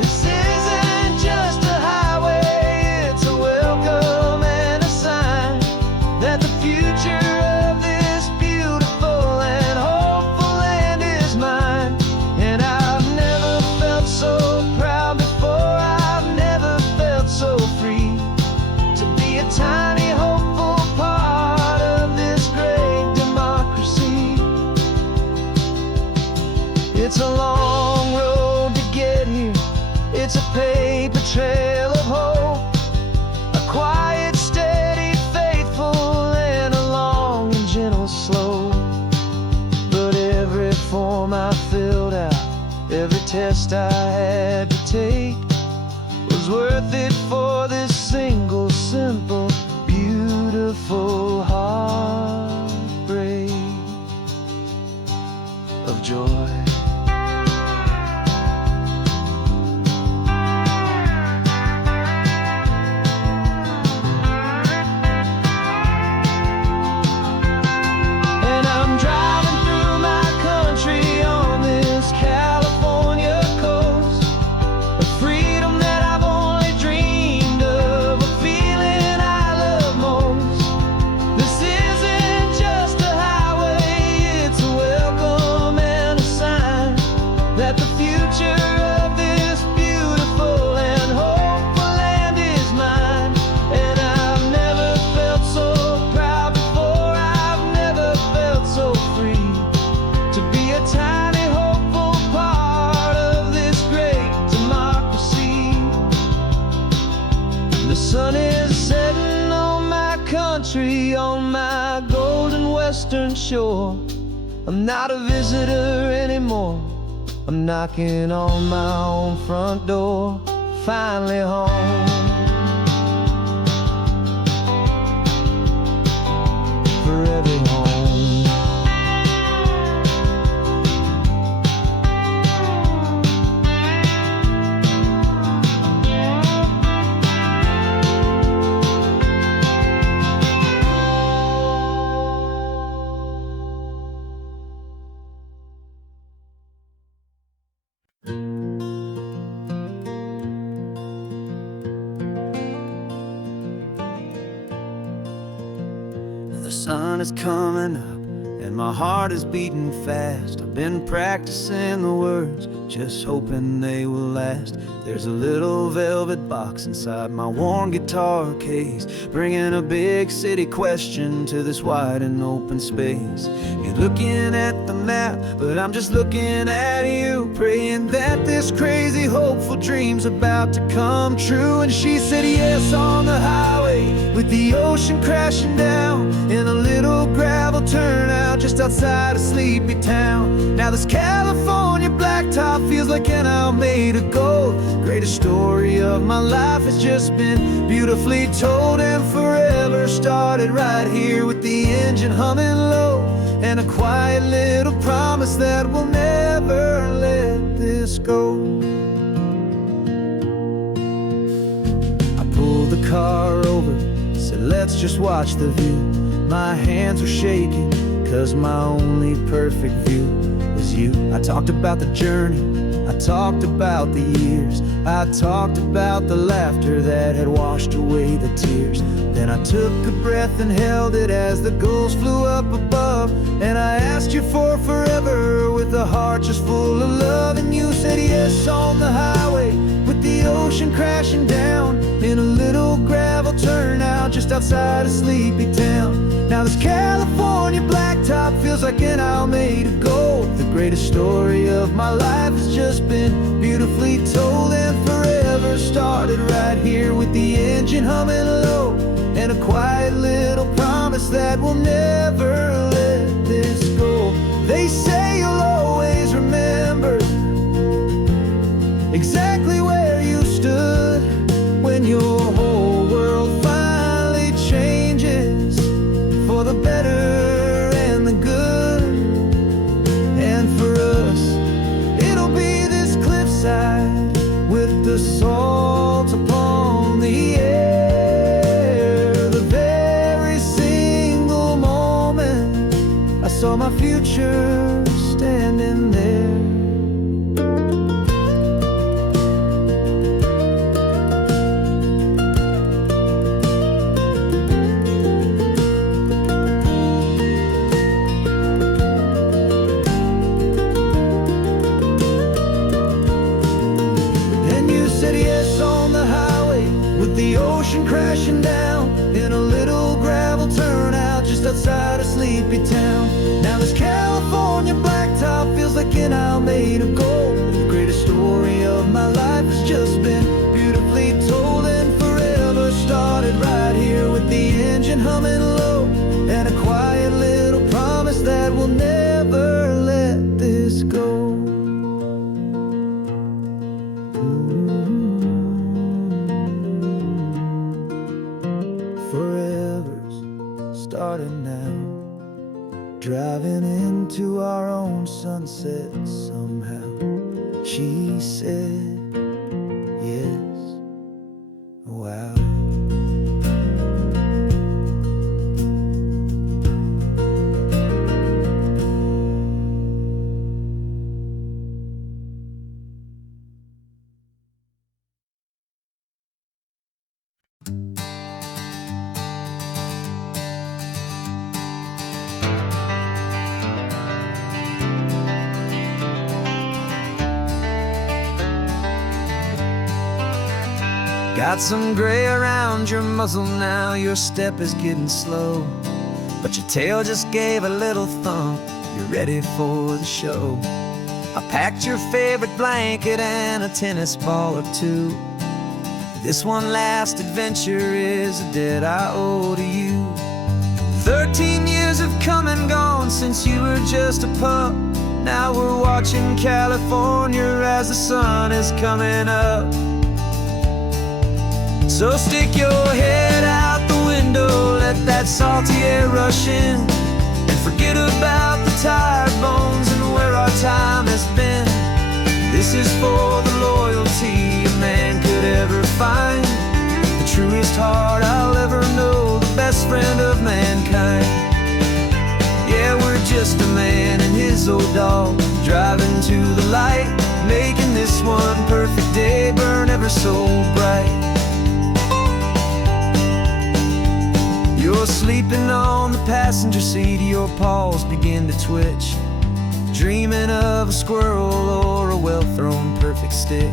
This isn't just a highway, it's a welcome and a sign that the future of this beautiful and hopeful land is mine. And I've never felt so proud before, I've never felt so free, to be a tiny hopeful part of this great democracy. It's a long road to get here, it's a paper trail of hope, a quiet, steady, faithful, and a long and gentle slope. But every form I filled out, every test I had to take, was worth it for this single, simple, beautiful heartbreak of joy. And I'm driving through my country on this California coast, a freedom that I've only dreamed of, a feeling I love most. This isn't just a highway, it's a welcome and a sign that the future of this beautiful and hopeful land is mine. And I've never felt so proud before, I've never felt so free, to be a tiny hopeful part of this great democracy. The sun is setting on my country, on my golden western shore. I'm not a visitor anymore, I'm knocking on my own front door, finally home. For every home. The sun is coming up and my heart is beating fast. I've been practicing the words, just hoping they will last. There's a little velvet box inside my worn guitar case, bringing a big city question to this wide and open space. You're looking at the map, but I'm just looking at you, praying that this crazy hopeful dream's about to come true. And she said yes on the highway, with the ocean crashing down in a little gravel turnout just outside of Sleepy Town. Now this California blacktop feels like an owl made of gold. Greatest story of my life has just been beautifully told, and forever started right here with the engine humming low, and a quiet little promise that we'll never let this go. I pulled the car over, said let's just watch the view. My hands were shaking, cause my only perfect view was you. I talked about the journey, I talked about the years, I talked about the laughter that had washed away the tears. Then I took a breath and held it as the gulls flew up above, and I asked you for forever with a heart just full of love. And you said yes on the highway, with the ocean crashing down in a little gravel turnout just outside of Sleepy Town. Now this California blacktop feels like an owl made of gold. The greatest story of my life has just been beautifully told, and forever started right here with the engine humming low, and a quiet little promise that we'll never let this go. They say you'll always remember exactly where you stood when your whole world finally changes for the better and the good. And for us, it'll be this cliffside with the salt upon the air. The very single moment I saw my future standing there. Crashing down in a little gravel turnout just outside of Sleepy Town. Now this California blacktop feels like an owl made of gold. The greatest story of my life has just been beautifully told, and forever started right here with the engine humming low, and a quiet little promise that we'll never let this go. Starting now, driving into our own sunset somehow. She said yes, wow. Got some gray around your muzzle now, your step is getting slow, but your tail just gave a little thump, you're ready for the show. I packed your favorite blanket and a tennis ball or two. This one last adventure is a debt I owe to you. 13 years have come and gone since you were just a pup. Now we're watching California as the sun is coming up. So stick your head out the window, let that salty air rush in, and forget about the tired bones and where our time has been. This is for the loyalty a man could ever find, the truest heart I'll ever know, the best friend of mankind. Yeah, we're just a man and his old dog, driving to the light, making this one perfect day burn ever so bright. Your sleep Sleeping on the passenger seat, your paws begin to twitch, dreaming of a squirrel or a well-thrown perfect stick.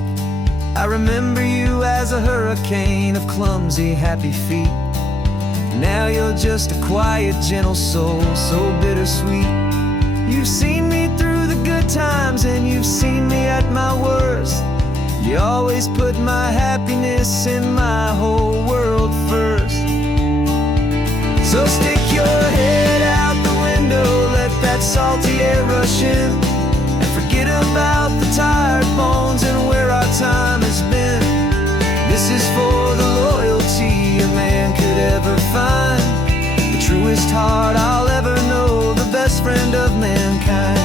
I remember you as a hurricane of clumsy, happy feet. Now you're just a quiet, gentle soul, so bittersweet. You've seen me through the good times and you've seen me at my worst. You always put my happiness and my whole world first. So stick your head out the window, let that salty air rush in, and forget about the tired bones and where our time has been. This is for the loyalty a man could ever find, the truest heart I'll ever know, the best friend of mankind.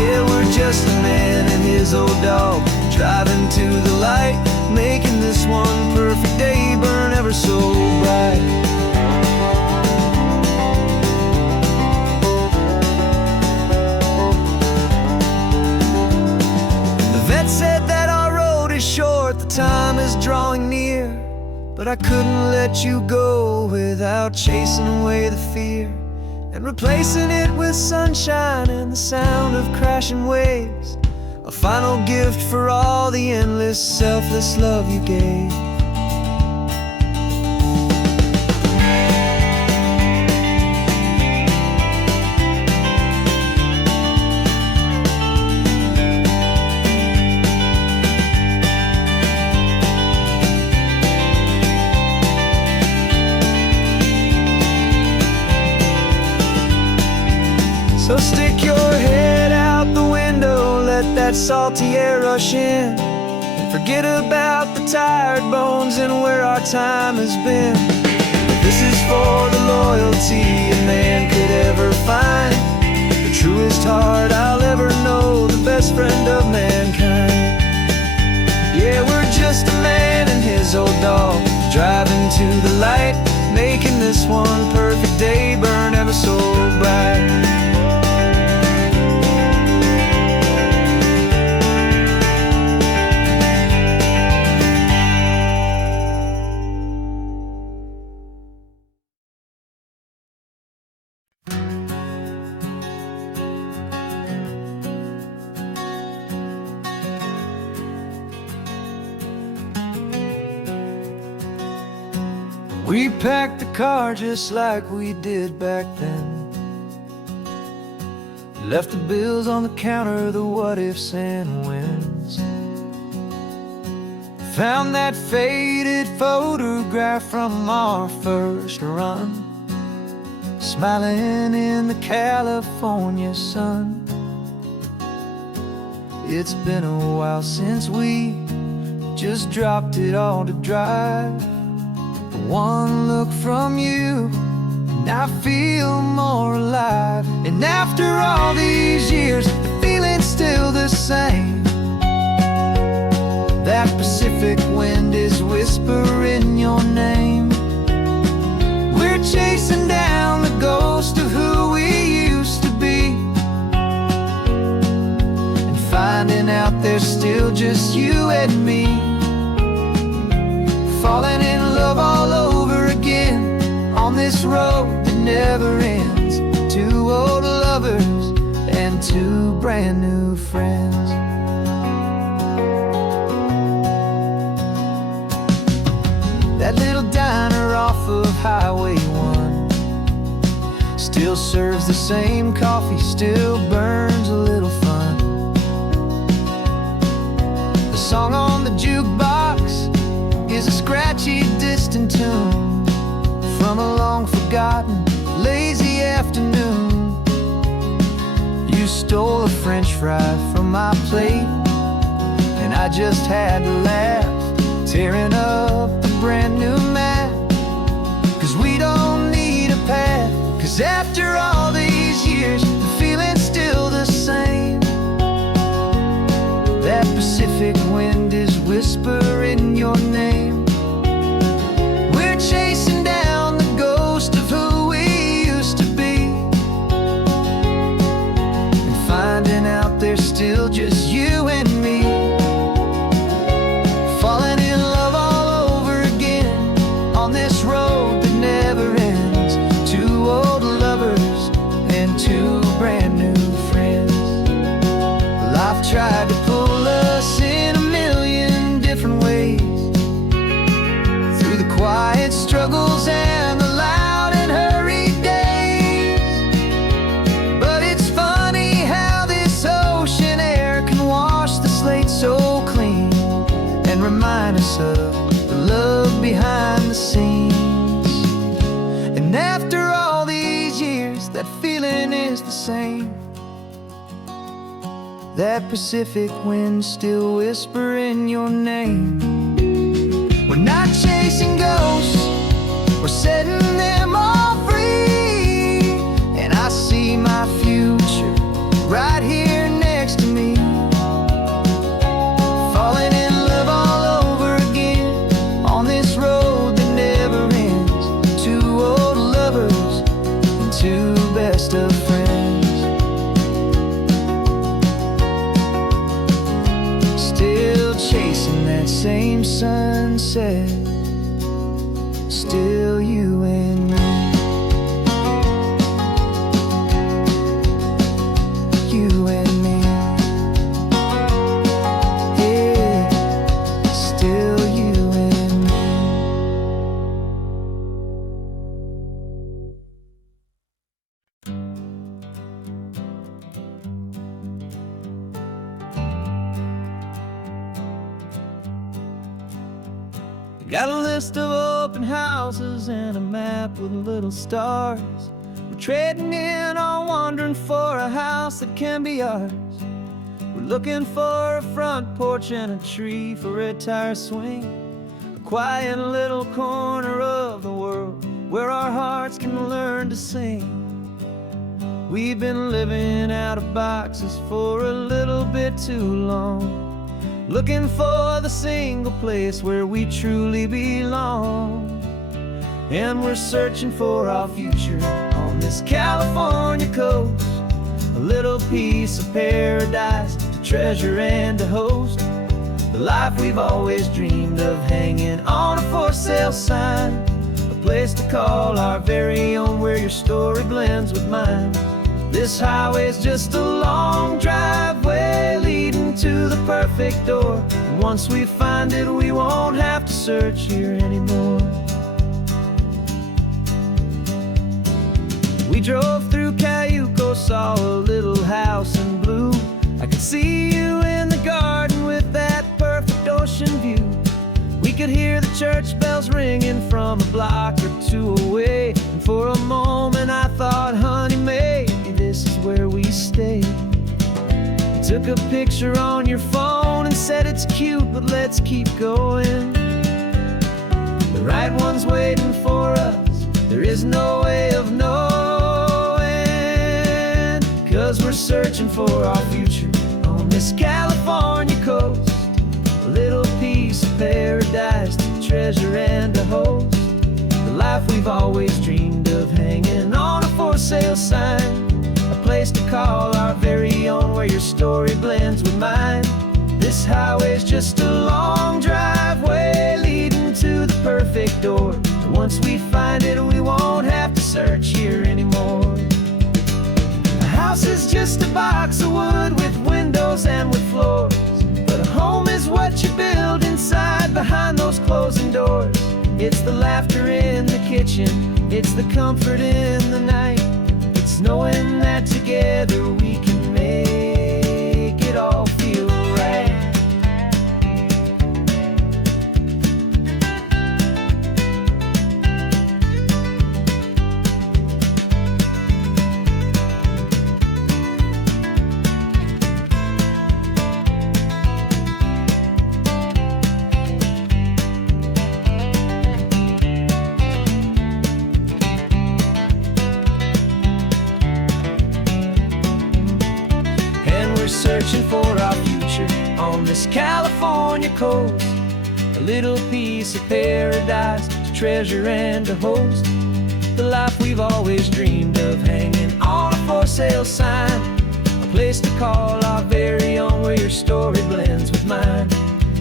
Yeah, we're just a man and his old dog, driving to the light, making this one perfect day burn ever so bright. The vet said that our road is short, the time is drawing near, but I couldn't let you go without chasing away the fear and replacing it with sunshine and the sound of crashing waves. A final gift for all the endless, selfless love you gave. So stick your head out the window, let that salty air rush in, and forget about the tired bones and where our time has been. This is for the loyalty a man could ever find, the truest heart I'll ever know, the best friend of mankind. Yeah, we're just a man and his old dog, driving to the light, making this one perfect day burn ever so bright. We packed the car just like we did back then, left the bills on the counter, the what-ifs and whens. Found that faded photograph from our first run, smiling in the California sun. It's been a while since we just dropped it all to drive. One look from you and I feel more alive. And after all these years, the feeling's still the same. That Pacific wind is whispering your name. We're chasing down the ghost of who we used to be, and finding out there's still just you and me. Falling in love all over again on this road that never ends. Two old lovers and two brand new friends. That little diner off of Highway 1 still serves the same coffee, still burns a little fun. The song on the jukebox is a scratchy, distant tune from a long-forgotten, lazy afternoon. You stole a French fry from my plate, and I just had to laugh, tearing up the brand new map. 'Cause we don't need a path, 'cause after all these years, the feeling's still the same. That Pacific wind is whispering your name. We're chasing down the ghost of who we used to be, and finding out there's still just you and me. of the love behind the scenes. And after all these years, that feeling is the same. That Pacific wind still whispering your name. We're not chasing ghosts, we're setting them all free. And I see my future right here next to me, falling in love all over again on this road that never ends. Two old lovers and two best of friends, still chasing that same sunset. Still you and me, you and me, yeah, still you and me. Got a list of open houses and a map with little stars. We're trading in our wandering for a house that can be ours. We're looking for a front porch and a tree for a tire swing, a quiet little corner of the world where our hearts can learn to sing. We've been living out of boxes for a little bit too long, looking for the single place where we truly belong. And we're searching for our future on this California coast, a little piece of paradise to treasure and to host, the life we've always dreamed of, hanging on a for sale sign, a place to call our very own where your story blends with mine. This highway's just a long driveway leading to the perfect door, and once we find it, we won't have to search here anymore. We drove through Cayuco, saw a little house in blue. I could see you in the garden with that perfect ocean view. We could hear the church bells ringing from a block or two away, and for a moment I thought, honey, maybe this is where we stay. You took a picture on your phone and said it's cute, but let's keep going. The right one's waiting for us, there is no way of knowing, 'cause we're searching for our future on this California coast, a little piece of paradise to treasure and to host, the life we've always dreamed of, hanging on a for sale sign, a place to call our very own where your story blends with mine. This highway's just a long driveway leading to the perfect door, and once we find it, we won't have to search here anymore. A house is just a box of wood with windows and with floors, but a home is what you build inside behind those closing doors. It's the laughter in the kitchen, it's the comfort in the night, it's knowing that together we can make it all feel right. Searching for our future on this California coast, a little piece of paradise to treasure and to host, the life we've always dreamed of, hanging on a for sale sign, a place to call our very own where your story blends with mine.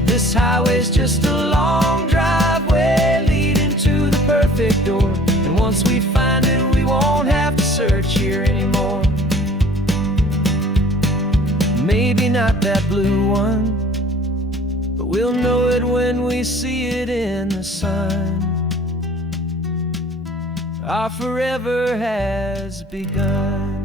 This highway's just a long driveway leading to the perfect door, and once we find it, we won't have to search here anymore. Maybe not that blue one, but we'll know it when we see it in the sun. Our forever has begun.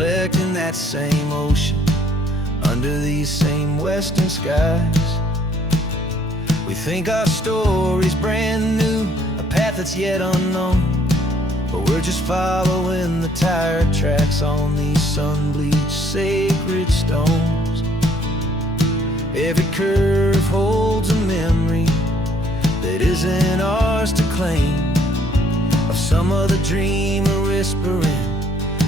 reflecting that same ocean under these same western skies. We think our story's brand new, a path that's yet unknown, but we're just following the tire tracks on these sun-bleached sacred stones. Every curve holds a memory that isn't ours to claim, of some other dreamer whispering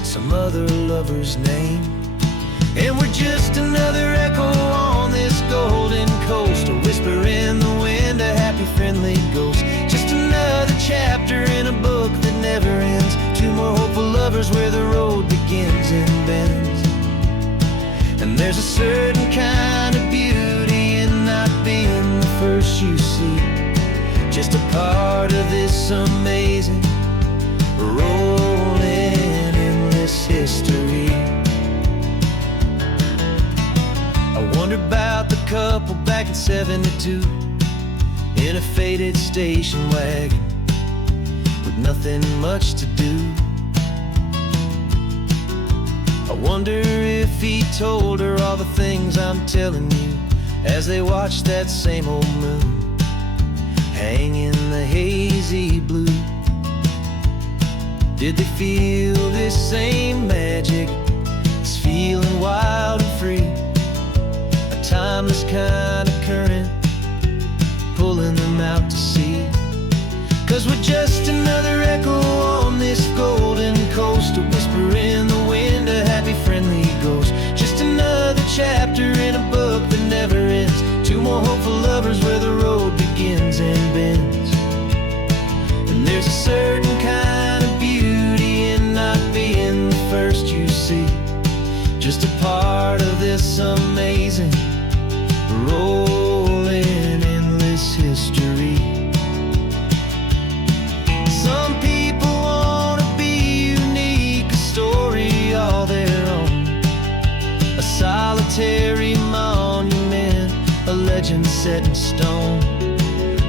some other lover's name. And we're just another echo on this golden coast, a whisper in the wind, a happy friendly ghost. Just another chapter in a book that never ends, two more hopeful lovers where the road begins and bends. And there's a certain kind of beauty in not being the first you see, just a part of this amazing rolling endless history. I wonder about the couple back in '72 in a faded station wagon with nothing much to do. I wonder if he told her all the things I'm telling you as they watched that same old moon hang in the hazy blue. Did they feel this same magic, this feeling wild and free, a timeless kind of current pulling them out to sea? 'Cause we're just another echo on this golden coast, a whisper in the wind, a happy friendly ghost. Just another chapter in a book that never ends, two more hopeful lovers where the road begins and bends. And there's a certain kind of beauty in not being the first you see, just a part of this amazing rolling endless history. Some people wanna be unique, a story all their own, a solitary monument, a legend set in stone.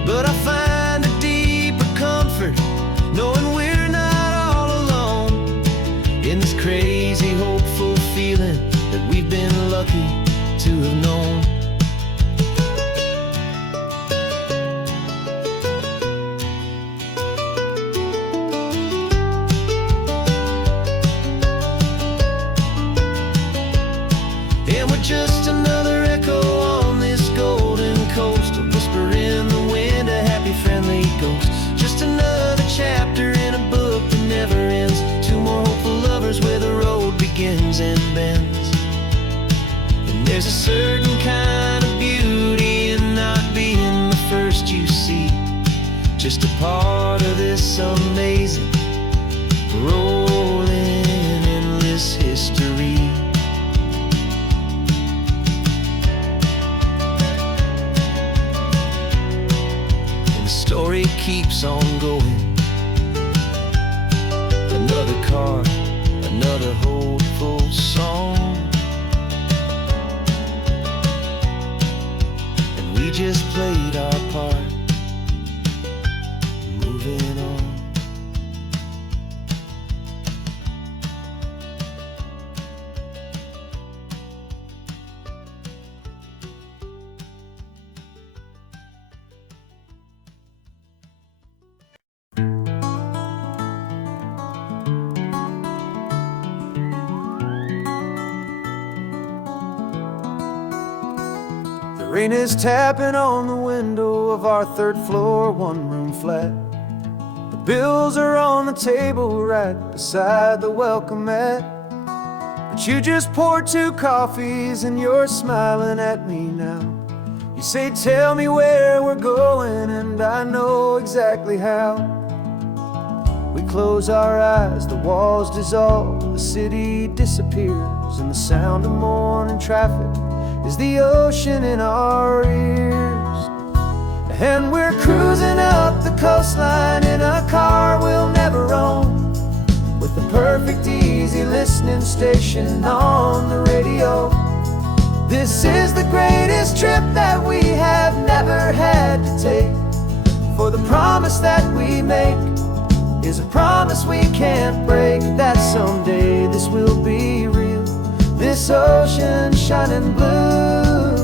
But I find a deeper comfort knowing we're not all alone in this crazy hopeful feeling that we've been lucky to have known. And we're just another echo on this golden coast, a whisper in the wind, a happy friendly ghost. Just another chapter in a book that never ends, two more hopeful lovers where the road begins and bends. And there's a certain kind of beauty in not being the first you see, just a part of this amazing rolling endless history. Story keeps on going. Another car, another hopeful song, and we just played our part, moving on. Rain is tapping on the window of our third floor, one-room flat. The bills are on the table right beside the welcome mat. But you just poured 2 coffees and you're smiling at me now. You say, tell me where we're going, and I know exactly how. We close our eyes, the walls dissolve, the city disappears, and the sound of morning traffic is the ocean in our ears. And we're cruising up the coastline in a car we'll never own, with the perfect easy listening station on the radio. This is the greatest trip that we have never had to take, for the promise that we make is a promise we can't break, that someday this will be real. this ocean shining blue.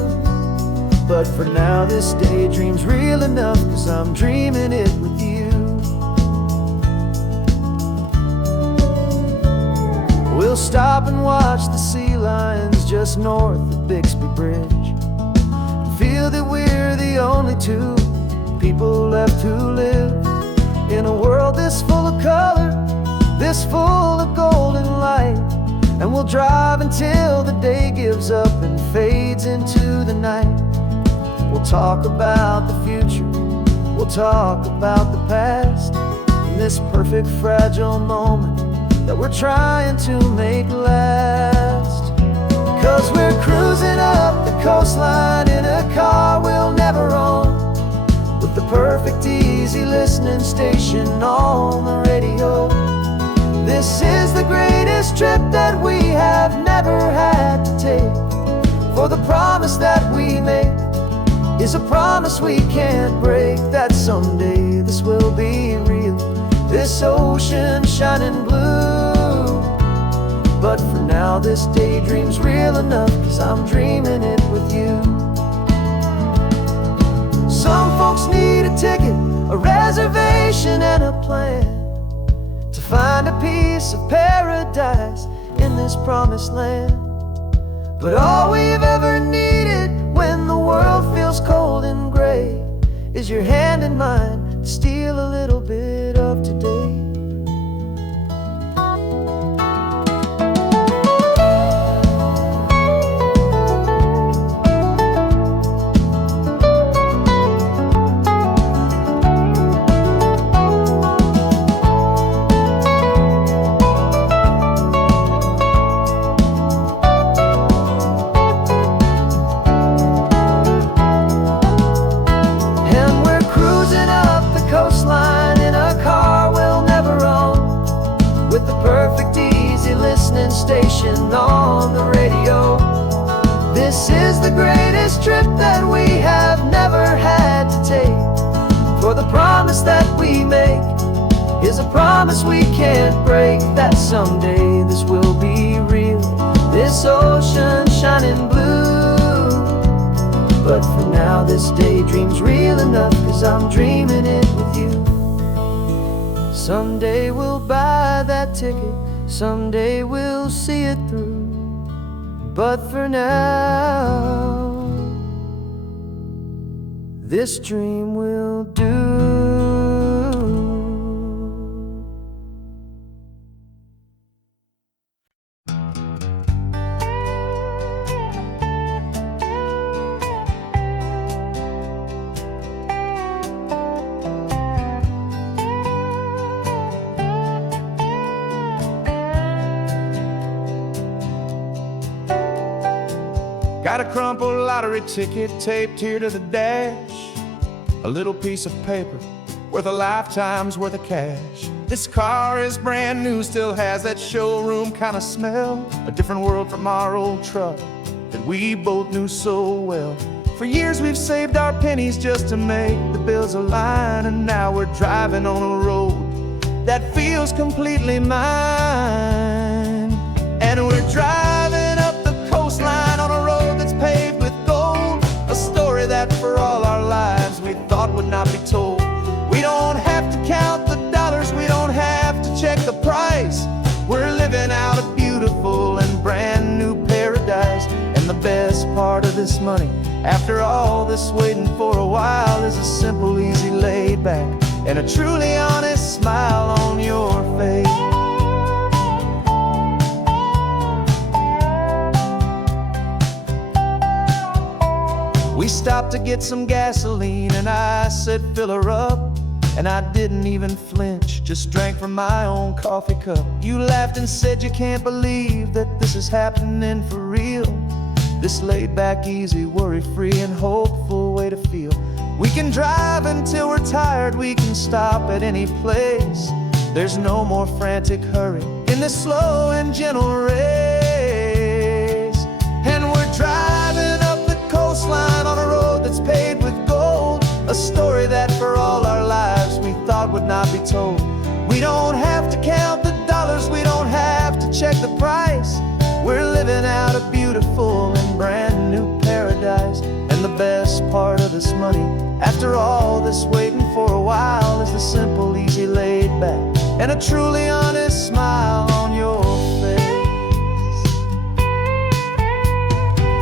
But for now this daydream's real enough, 'cause I'm dreaming it with you. We'll stop and watch the sea lions just north of Bixby Bridge, and feel that we're the only two people left who live in a world this full of color, this full of golden light. And we'll drive until the day gives up and fades into the night. We'll talk about the future, we'll talk about the past, in this perfect fragile moment that we're trying to make last. 'Cause we're cruising up the coastline in a car we'll never own, with the perfect easy listening station on the radio. This is the greatest trip that we have never had to take, for the promise that we make is a promise we can't break, that someday this will be real, this ocean shining blue. But for now this daydream's real enough, 'cause I'm dreaming it with you. Some folks need a ticket, a reservation and a plan to find a piece of paradise in this promised land. But all we've ever needed when the world feels cold and gray is your hand in mine to steal a little bit of today. Station on the radio. This is the greatest trip that we have never had to take, for the promise that we make is a promise we can't break, that someday this will be real, this ocean shining blue. But for now this daydream's real enough, 'cause I'm dreaming it with you. Someday we'll buy that ticket, someday we'll see it through. But for now, this dream will do. Got a crumpled lottery ticket taped here to the dash, a little piece of paper worth a lifetime's worth of cash. This car is brand new, still has that showroom kind of smell, a different world from our old truck that we both knew so well. For years we've saved our pennies just to make the bills align, and now we're driving on a road that feels completely mine. And we're driving up the coastline on a road that's paved with gold, a story that for all our lives we thought would not be told. We don't have to count the dollars, we don't have to check the price. We're living out a beautiful and brand new paradise. And the best part of this money, after all this waiting for a while, is a simple, easy laid back and a truly honest smile on your face. We stopped to get some gasoline and I said fill her up, and I didn't even flinch, just drank from my own coffee cup. You laughed and said you can't believe that this is happening for real, this laid back, easy, worry-free and hopeful way to feel. We can drive until we're tired, we can stop at any place. There's no more frantic hurry in this slow and gentle race. And we're driving up the coastline on a road that's paved with gold, a story that for all our lives we thought would not be told. We don't have to count the dollars, we don't have to check the price. We're living out a beautiful and brand new paradise. And the best part of this money, after all this waiting for a while, is the simple, easy, laid back, and a truly honest smile on your face.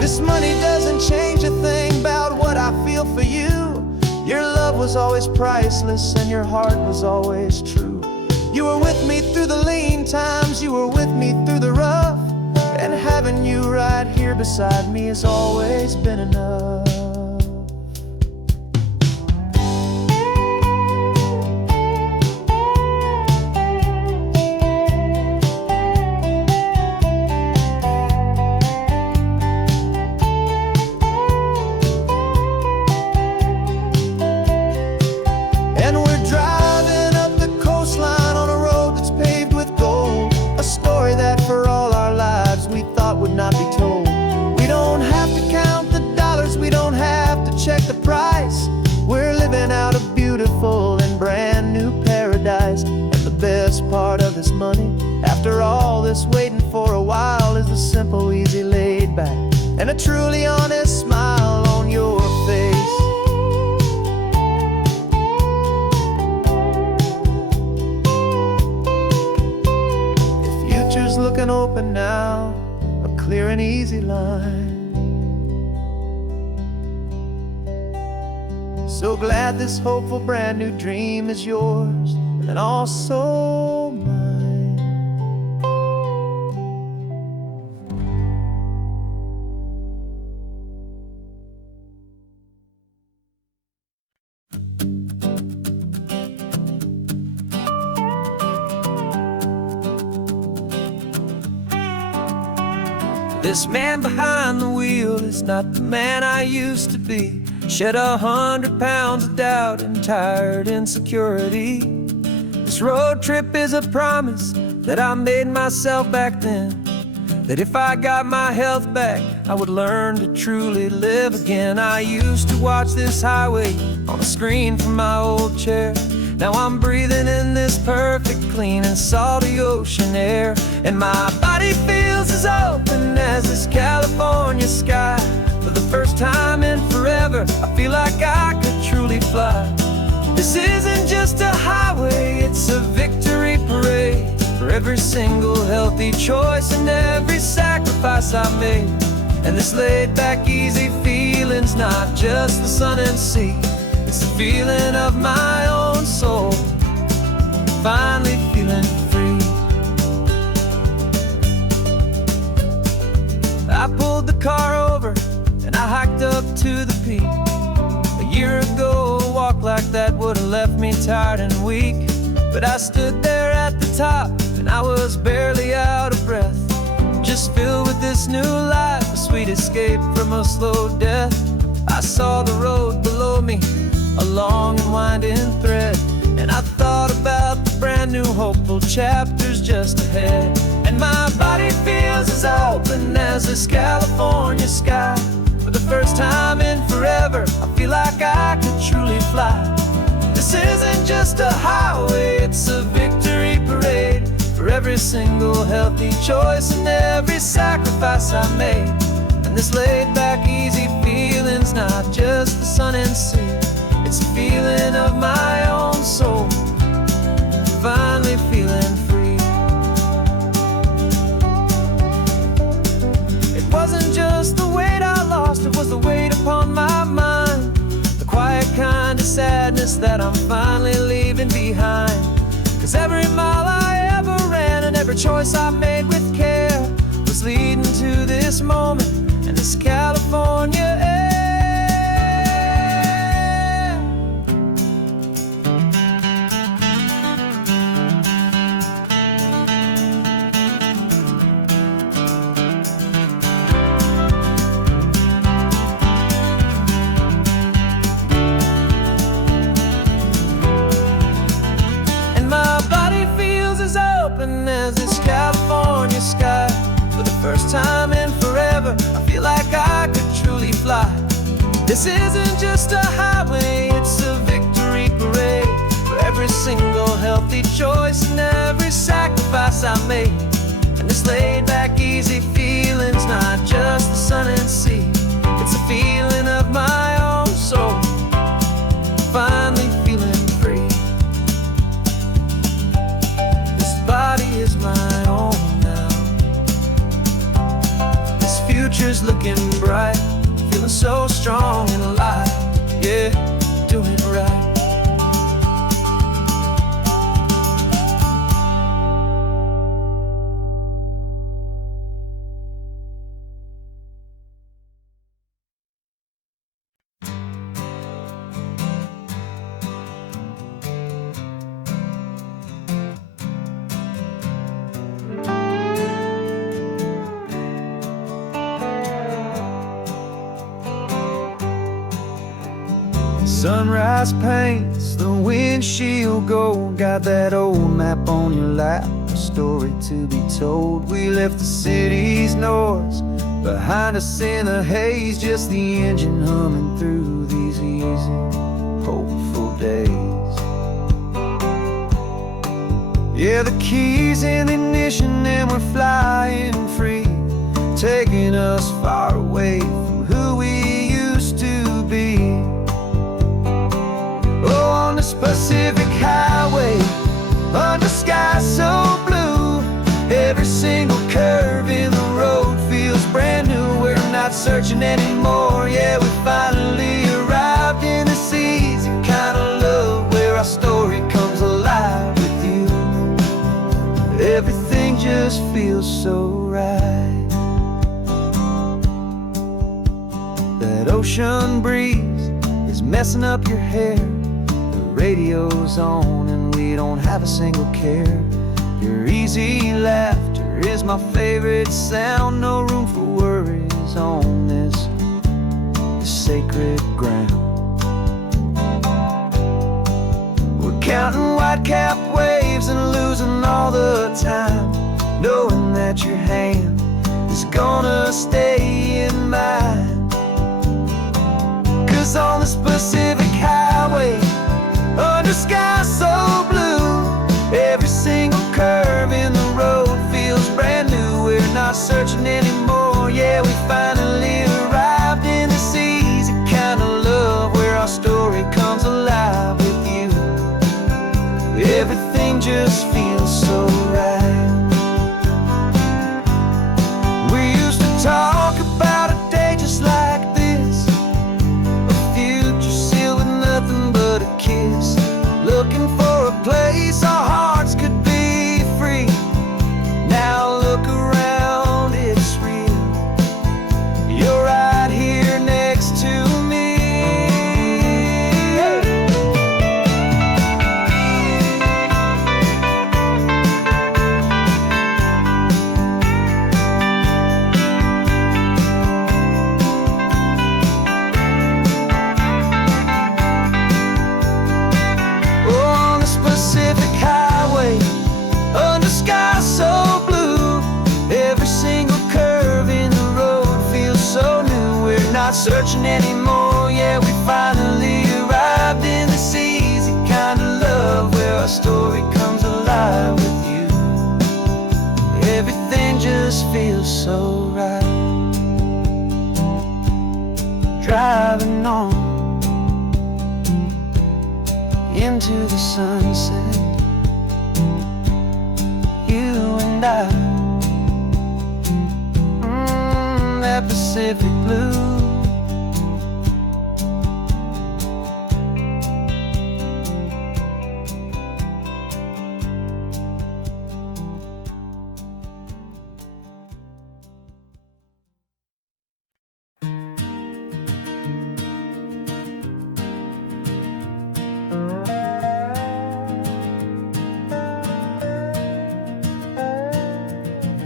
This money doesn't change a thing about what I feel for you. Your love was always priceless and your heart was always true. You were with me through the lean times, you were with me through the rough, and having you right here beside me has always been enough. Not be told. We don't have to count the dollars, we don't have to check the price. We're living out a beautiful and brand new paradise. And the best part of this money, after all this waiting for a while, is the simple, easy, laid back, and a truly honest smile on your face. The future's looking open now, clear and easy line. So glad this hopeful brand new dream is yours and also mine. This man behind the wheel is not the man I used to be. Shed 100 pounds of doubt and tired insecurity. This road trip is a promise that I made myself back then, that if I got my health back, I would learn to truly live again. I used to watch this highway on a screen from my old chair. Now I'm breathing in this perfect, clean and salty ocean air. And my body feels as open as this California sky. For the first time in forever, I feel like I could truly fly. This isn't just a highway, it's a victory parade. For every single healthy choice and every sacrifice I made. And this laid back, easy feeling's not just the sun and sea. It's the feeling of my own soul, finally feeling free. I pulled the car over and I hiked up to the peak. A year ago, a walk like that would have left me tired and weak. But I stood there at the top and I was barely out of breath, just filled with this new life, a sweet escape from a slow death. I saw the road below me, a long and winding thread, and I thought about the brand new hopeful chapters just ahead. And my body feels as open as this California sky. For the first time in forever, I feel like I could truly fly. This isn't just a highway, it's a victory parade. For every single healthy choice and every sacrifice I made. And this laid back, easy feeling's not just the sun and sea. It's a feeling of my own soul, finally feeling free. It wasn't just the weight I lost, it was the weight upon my mind. The quiet kind of sadness that I'm finally leaving behind. 'Cause every mile I ever ran and every choice I made with care was leading to this moment and this California air. As this California sky. For the first time in forever, I feel like I could truly fly. This isn't just a highway, it's a victory parade. For every single healthy choice and every sacrifice I made. And this laid back, easy feel future's looking bright. Feeling so strong and alive, yeah, doing it right. Sunrise paints the windshield gold. Got that old map on your lap, a story to be told. We left the city's noise behind us in the haze, just the engine humming through these easy, hopeful days. Yeah, the keys in the ignition and we're flying free, taking us far away from who we used to be. Oh, on this Pacific highway, under sky so blue, every single curve in the road feels brand new. We're not searching anymore, yeah, we finally arrived in this easy kind of love where our story comes alive with you. Everything just feels so right. That ocean breeze is messing up your hair, radio's on and we don't have a single care. Your easy laughter is my favorite sound. No room for worries on this sacred ground. We're counting white-capped waves and losing all the time, knowing that your hand is gonna stay in mine. 'Cause on this Pacific highway, under sky so blue, every single curve in the road feels brand new. We're not searching anymore, yeah, we finally arrived in this easy kind of love where our story comes alive with you. Everything just feels so right. We used to talk about a day just like this, a future sealed with nothing but a kiss, looking for a place our hearts could be free. Now look around, it's real. You're right here next to me. Pacific highway, under sky so blue, every single curve in the road feels so new. We're not searching anymore, yeah, we finally arrived in this easy kind of love where our story comes alive with you. Everything just feels so right. Driving on into the sunset, you and I, that Pacific blue.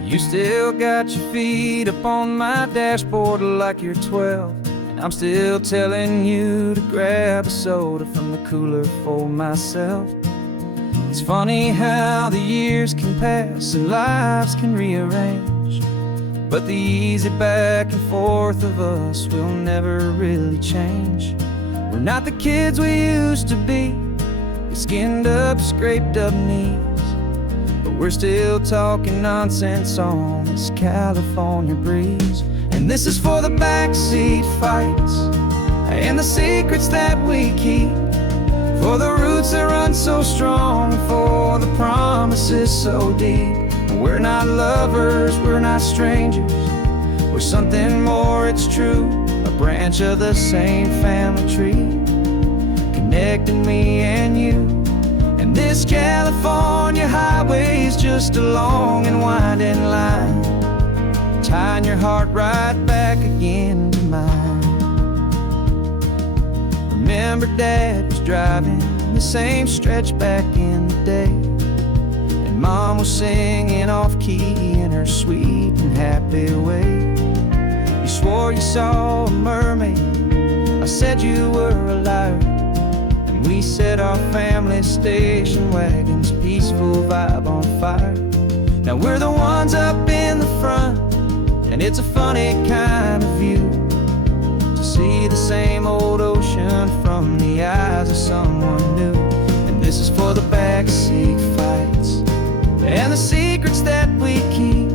You still got your feet up on my dashboard like you're 12, and I'm still telling you to grab a soda from the cooler for myself. It's funny how the years can pass and lives can rearrange, but the easy back and forth of us will never really change. We're not the kids we used to be, with skinned up, scraped up knees, but we're still talking nonsense on this California breeze. And this is for the backseat fights and the secrets that we keep, for the roots that run so strong, for the promises so deep. We're not lovers, we're not strangers, we're We're something more, it's true, a branch of the same family tree, connecting me and you. And this California highway's just a long and winding line, tying your heart right back again to mine. Remember Dad was driving the same stretch back in the day, and Mom was singing off-key in her sweet and happy way. You swore you saw a mermaid, I said you were a liar, and we set our family station wagon's peaceful vibe on fire. Now we're the ones up in the front, and it's a funny kind of view to see the same old ocean from the eyes of someone new. And this is for the backseat fights and the secrets that we keep,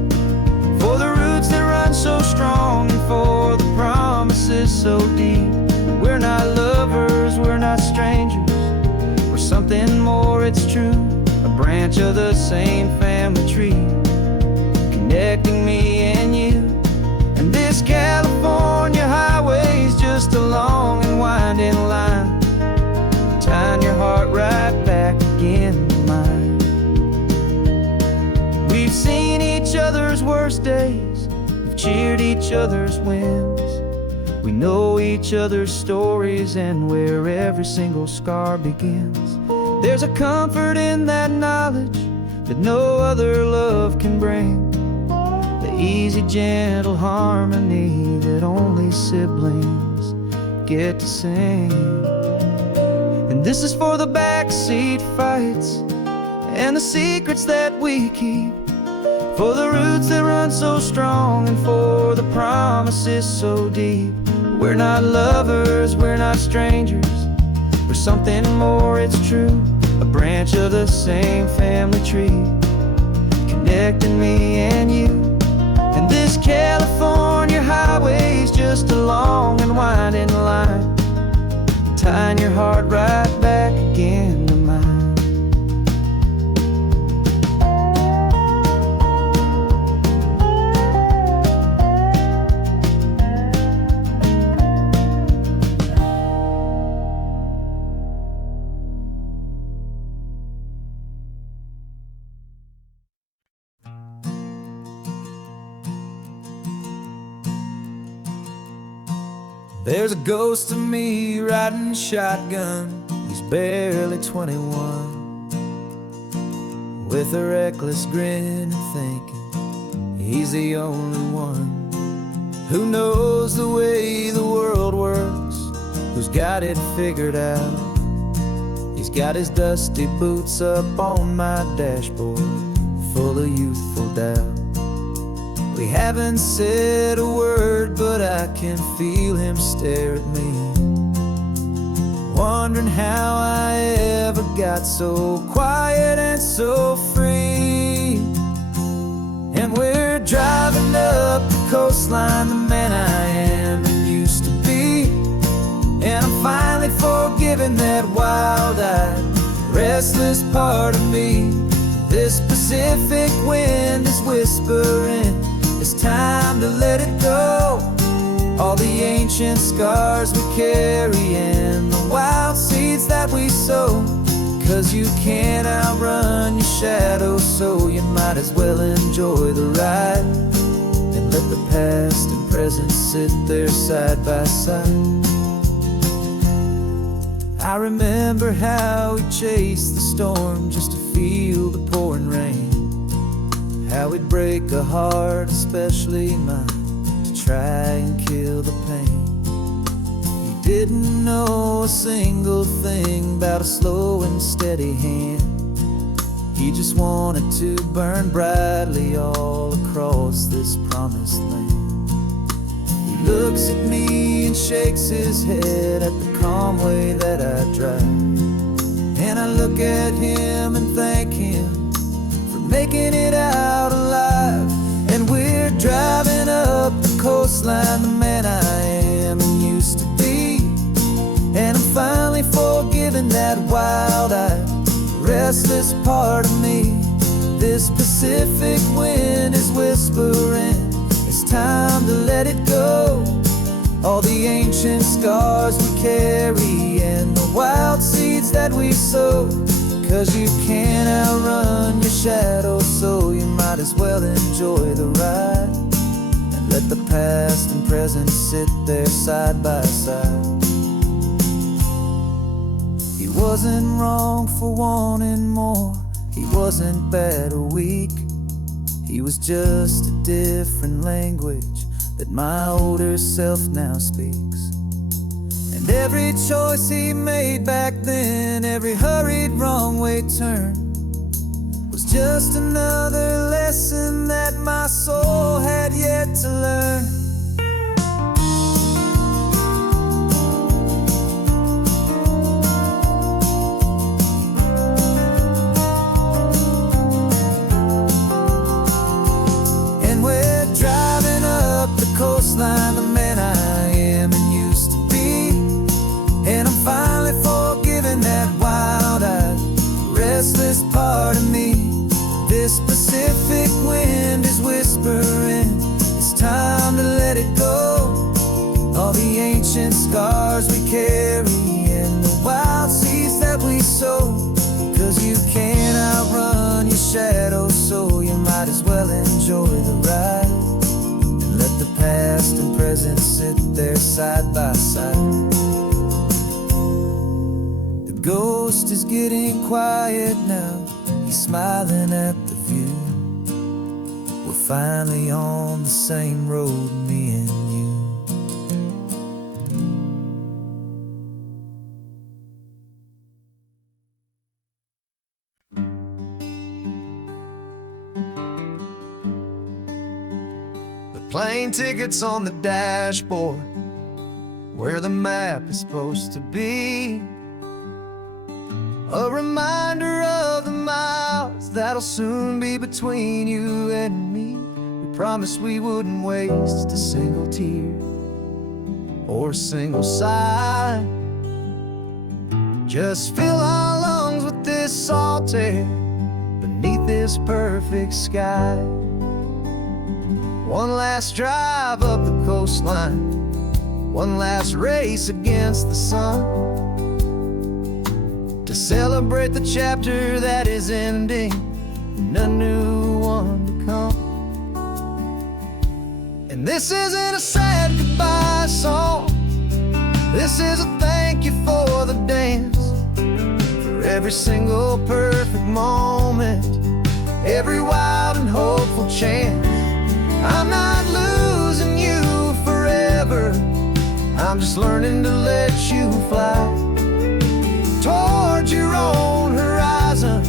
for the roots that run so strong and for the promises so deep. We're not lovers, we're not strangers, we're something more, it's true, a branch of the same family tree, connecting me and you. And this California highway's just a long and winding line, tying your heart right back again to mine. We've seen each other's worst days, we've cheered each other's wins, we know each other's stories and where every single scar begins. There's a comfort in that knowledge that no other love can bring, the easy, gentle harmony that only siblings get to sing. And this is for the backseat fights and the secrets that we keep, for the roots that run so strong and for the promises so deep. We're not lovers, we're not strangers, we're something more, it's true, a branch of the same family tree, connecting me and you. And this California highway's just a long and winding line, tying your heart right back again to mine. There's a ghost of me riding shotgun, he's barely 21, with a reckless grin and thinking he's the only one who knows the way the world works, who's got it figured out. He's got his dusty boots up on my dashboard, full of youthful doubt. We haven't said a word, but I can feel him stare at me, wondering how I ever got so quiet and so free. And we're driving up the coastline, the man I am and used to be, and I'm finally forgiving that wild-eyed, restless part of me. This Pacific wind is whispering, it's time to let it go. All the ancient scars we carry and the wild seeds that we sow, 'cause you can't outrun your shadow, so you might as well enjoy the ride and let the past and present sit there side by side. I remember how we chased the storm just to feel the pouring rain, how we'd break a heart, especially mine, to try and kill the pain. He didn't know a single thing about a slow and steady hand, he just wanted to burn brightly all across this promised land. He looks at me and shakes his head at the calm way that I drive, and I look at him and thank him for making it out alive. And we're driving up the coastline, the man I am and used to be, and I'm finally forgiving that wild-eyed, restless part of me. This Pacific wind is whispering, it's time to let scars we carry and the wild seeds that we sow. 'Cause you can't outrun your shadow, so you might as well enjoy the ride and let the past and present sit there side by side. He wasn't wrong for wanting more, he wasn't bad or weak. He was just a different language that my older self now speaks. And every choice he made back then, every hurried wrong way turn, was just another lesson that my soul had yet to learn. And we're driving up the coastline, the man I am and used to be. And I'm finally forgiving that wild-eyed, restless part of me. This Pacific wind is whispering, it's time to let it go. All the ancient scars we carry and the wild seeds that we sow. 'Cause you can't outrun your shadow, so you might as well enjoy the ride and let the past and present sit there side by side. Ghost is getting quiet now, he's smiling at the view. We're finally on the same road, me and you. The plane ticket's on the dashboard, where the map is supposed to be. A reminder of the miles that'll soon be between you and me. We promised we wouldn't waste a single tear or a single sigh. Just fill our lungs with this salt air beneath this perfect sky. One last drive up the coastline, one last race against the sun, to celebrate the chapter that is ending and a new one to come. And this isn't a sad goodbye song, this is a thank you for the dance, for every single perfect moment, every wild and hopeful chance. I'm not losing you forever, I'm just learning to let you fly toward your own horizon,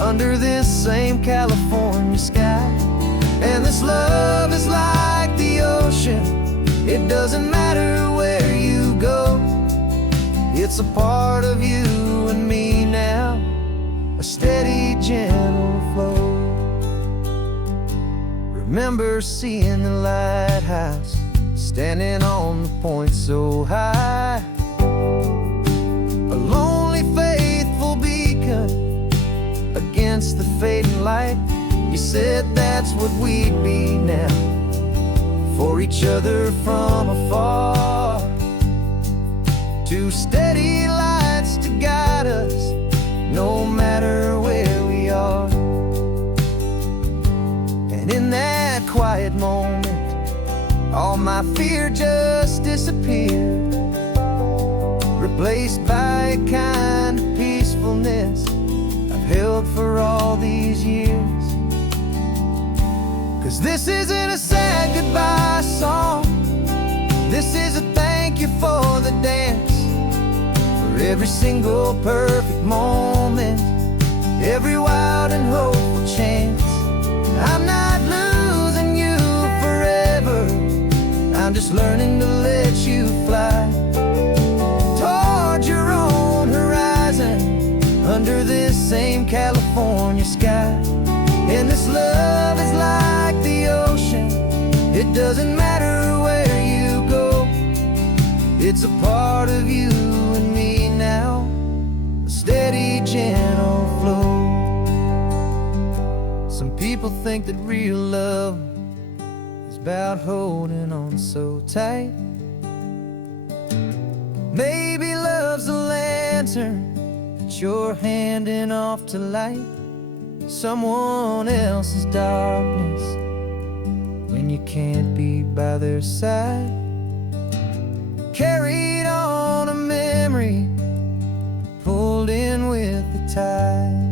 under this same California sky. And this love is like the ocean, it doesn't matter where you go. It's a part of you and me now, a steady, gentle flow. Remember seeing the lighthouse, standing on the point so high, a lonely, faithful beacon against the fading light. You said that's what we'd be now, for each other from afar. Two steady lights to guide us, no matter where we are. And in that quiet moment, all my fear just disappeared, replaced by a kind of peacefulness I've held for all these years. 'Cause this isn't a sad goodbye song, this is a thank you for the dance, for every single perfect moment, every wild and hopeful chance. I'm not losing you forever, I'm just learning to let you fly toward your own horizon, under this same California sky. And this love is like the ocean, it doesn't matter where you go. It's a part of you and me now, a steady, gentle flow. Some people think that real love is about holding on so tight, Maybe love's a lantern that you're handing off to light someone else's darkness when you can't be by their side. Carried on a memory, pulled in with the tide.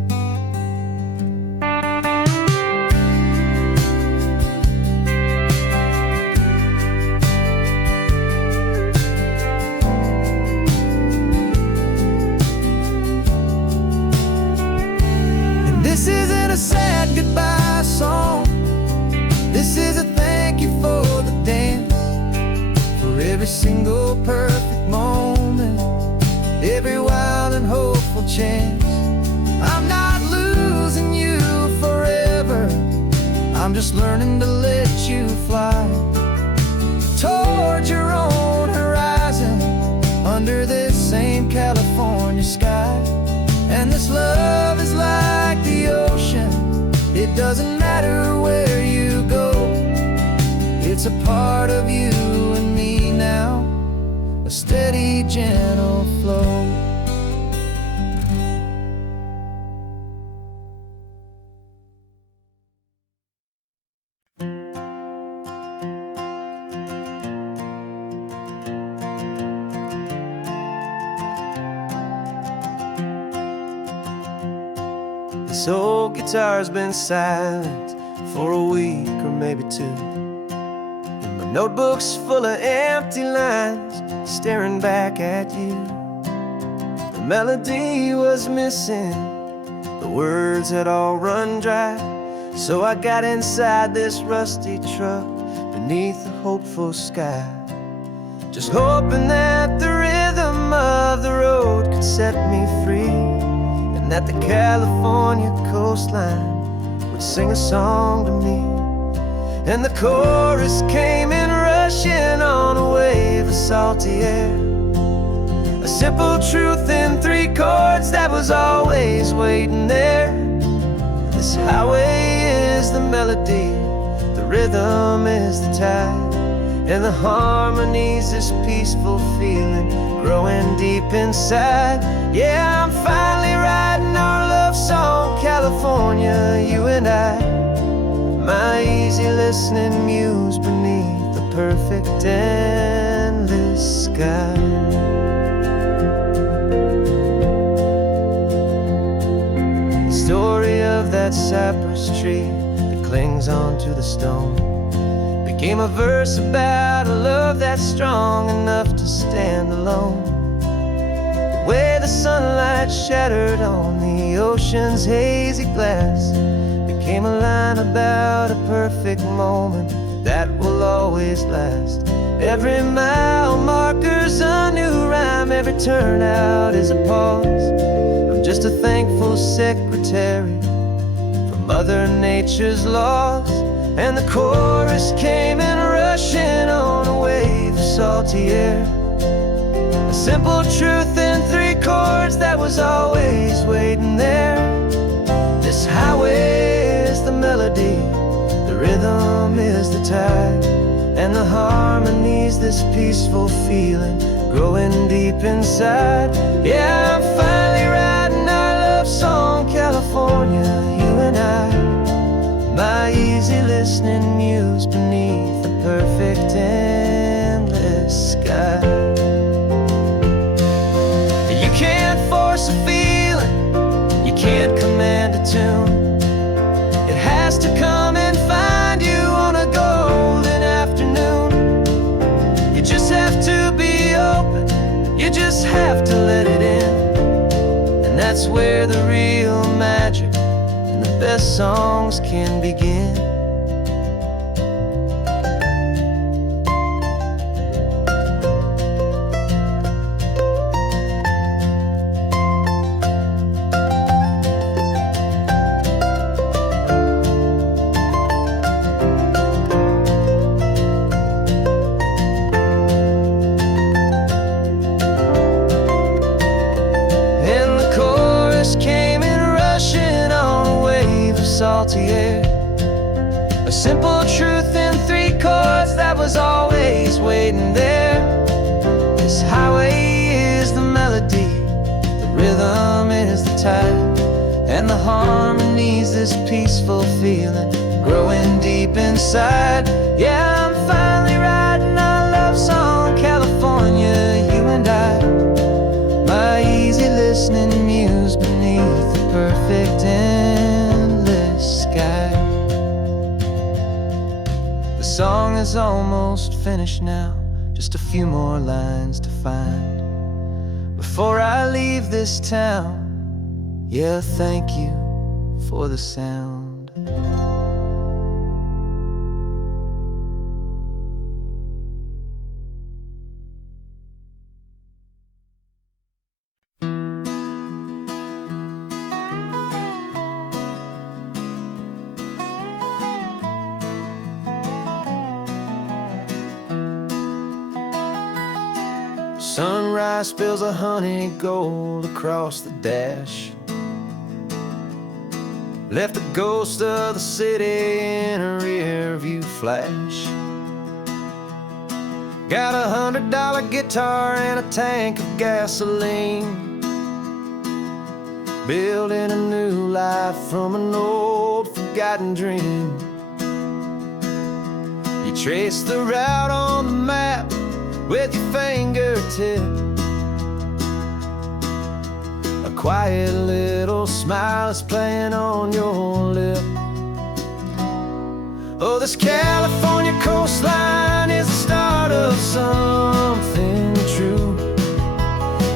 This isn't a sad goodbye song. This is a thank you for the dance, for every single perfect moment, every wild and hopeful chance. I'm not losing you forever, I'm just learning to let you fly toward your own horizon, under this same California sky. And this love is like the ocean, it doesn't matter where you go, it's a part of you and me now, a steady, gentle flow. This old guitar's been silent for a week or maybe two, and my notebook's full of empty lines staring back at you. The melody was missing, the words had all run dry, so I got inside this rusty truck beneath the hopeful sky, just hoping that the rhythm of the road could set me free, and that the California coastline would sing a song to me. And the chorus came in rushing on a wave of salty air, a simple truth in 3 chords that was always waiting there. This highway is the melody, the rhythm is the tide, and the harmony's this peaceful feeling growing deep inside. Yeah, I'm finally writing our love song, California, you and I, my easy listening muse beneath the perfect endless sky. The story of that cypress tree that clings onto the stone became a verse about a love that's strong enough to stand alone. The way the sunlight shattered on the ocean's hazy glass became a line about a perfect moment that will always last. Every mile marker's a new rhyme, every turnout is a pause. I'm just a thankful secretary for Mother Nature's laws. And the chorus came in rushing on a wave of salty air, a simple truth in 3 chords that was always waiting there. This highway is the melody, the rhythm is the tide, and the harmony's this peaceful feeling growing deep inside. Yeah, I'm finally writing our love song, California, you and I, my easy listening muse beneath the perfect endless sky. You can't force a feeling, you can't command a tune, it has to come and find you on a golden afternoon. You just have to be open, you just have to let it in, and that's where the real magic and the best songs can begin. Salty air, a simple truth in 3 chords that was always waiting there. This highway harmonies, this peaceful feeling growing deep inside. Yeah, I'm finally writing our love song, California, you and I. My easy listening muse beneath the perfect endless sky. The song is almost finished now, just a few more lines to find before I leave this town. Yeah, thank you for the sound. Sunrise spills a honey gold across the dash, left the ghost of the city in a rear view flash. Got a $100 guitar and a tank of gasoline, building a new life from an old forgotten dream. You trace the route on the map with your fingertip, a quiet little smile is playing on your lip. Oh, this California coastline is the start of something true.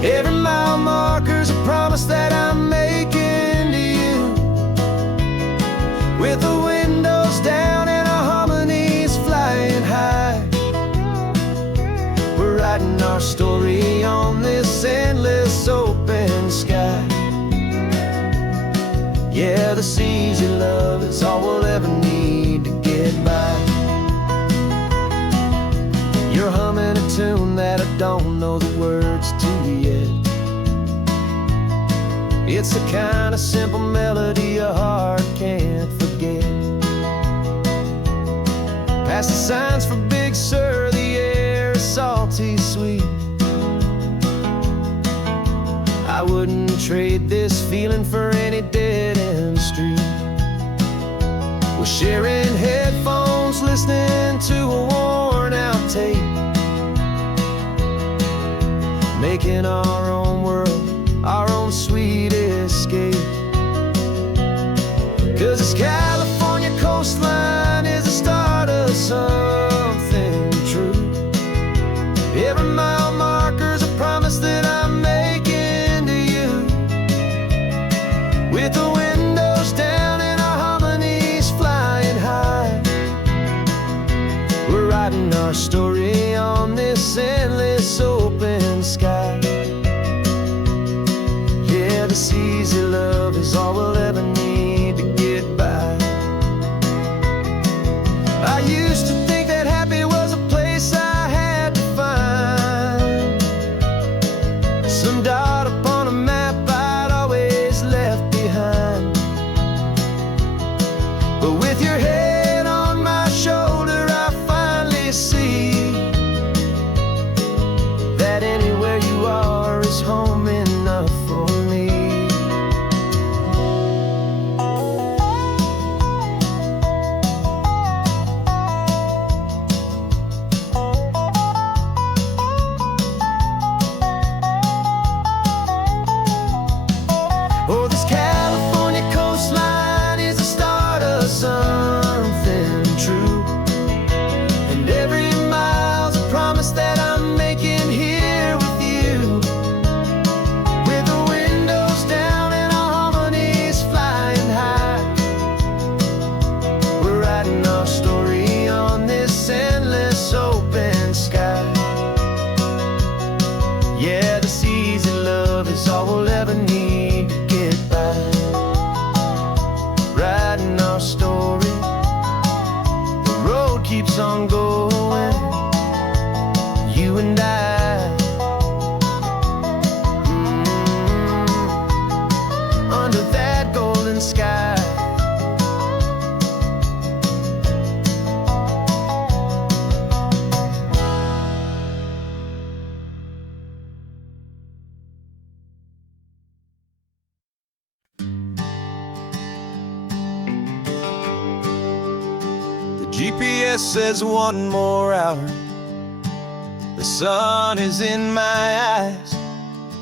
Every mile marker's a promise that I'm making to you. With the windows down and our harmonies flying high, we're writing our story on this endless open sky. Yeah, this easy love is all we'll ever need to get by. You're humming a tune that I don't know the words to yet. It's the kind of simple melody your heart can't forget. Past the signs for Big Sur, the air is salty sweet. I wouldn't trade this feeling for any dead-end street. We're sharing headphones, listening to a worn-out tape, making our own world, our own sweet escape. 'Cause this California coastline is the start of something true. Every mile marker's a promise that I'm making to you. With the windows down and our harmonies flying high, we're writing our story on this endless open sky. Yeah, this easy love is all we'll ever need to get by. I used to think that happy was a place I had to find, some dot upon a map I'd always left behind. But with your head on my shoulder, I finally see that anywhere you are is home enough for me. Oh, this California coastline is the start of something true. And every guess there's one more hour. The sun is in my eyes.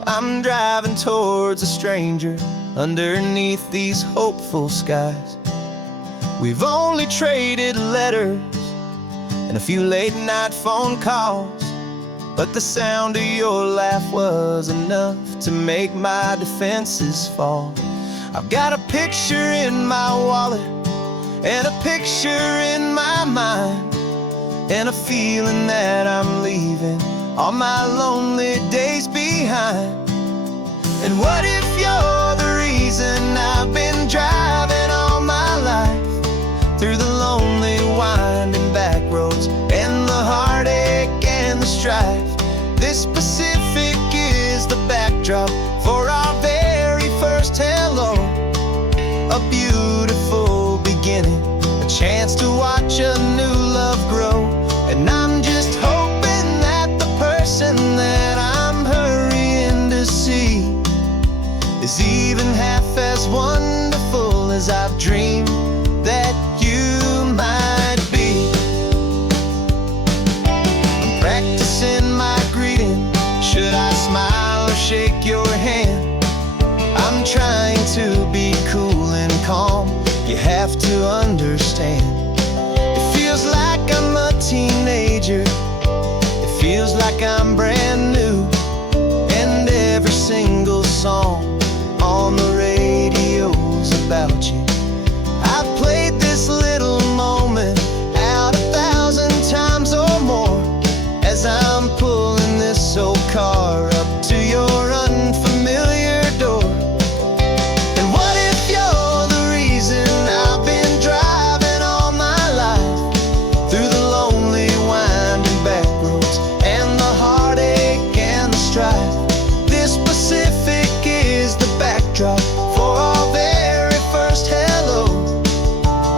I'm driving towards a stranger underneath these hopeful skies. We've only traded letters and a few late night phone calls, but the sound of your laugh was enough to make my defenses fall. I've got a picture in my wallet and a picture in my mind, and a feeling that I'm leaving all my lonely days behind. And what if you're the reason I've been driving all my life, through the lonely winding back roads and the heartache and the strife? This Pacific is the backdrop for our very first hello. A beautiful beginning, a chance to watch a new love grow. And I'm just hoping that the person that I'm hurrying to see is even half as wonderful as I've dreamed that you might be. I'm practicing my greeting. Should I smile or shake your hand? I'm trying to be cool and calm. You have to understand. It feels like I'm a teenager. It feels like I'm brand new. And every single song on the radio's about you. I've played this little moment out 1,000 times or more as I'm pulling this old car up to your unfamiliar door. And what if you're the reason I've been driving all my life, through the lonely winding back roads and the heartache and the strife? This Pacific is the backdrop for our very first hello.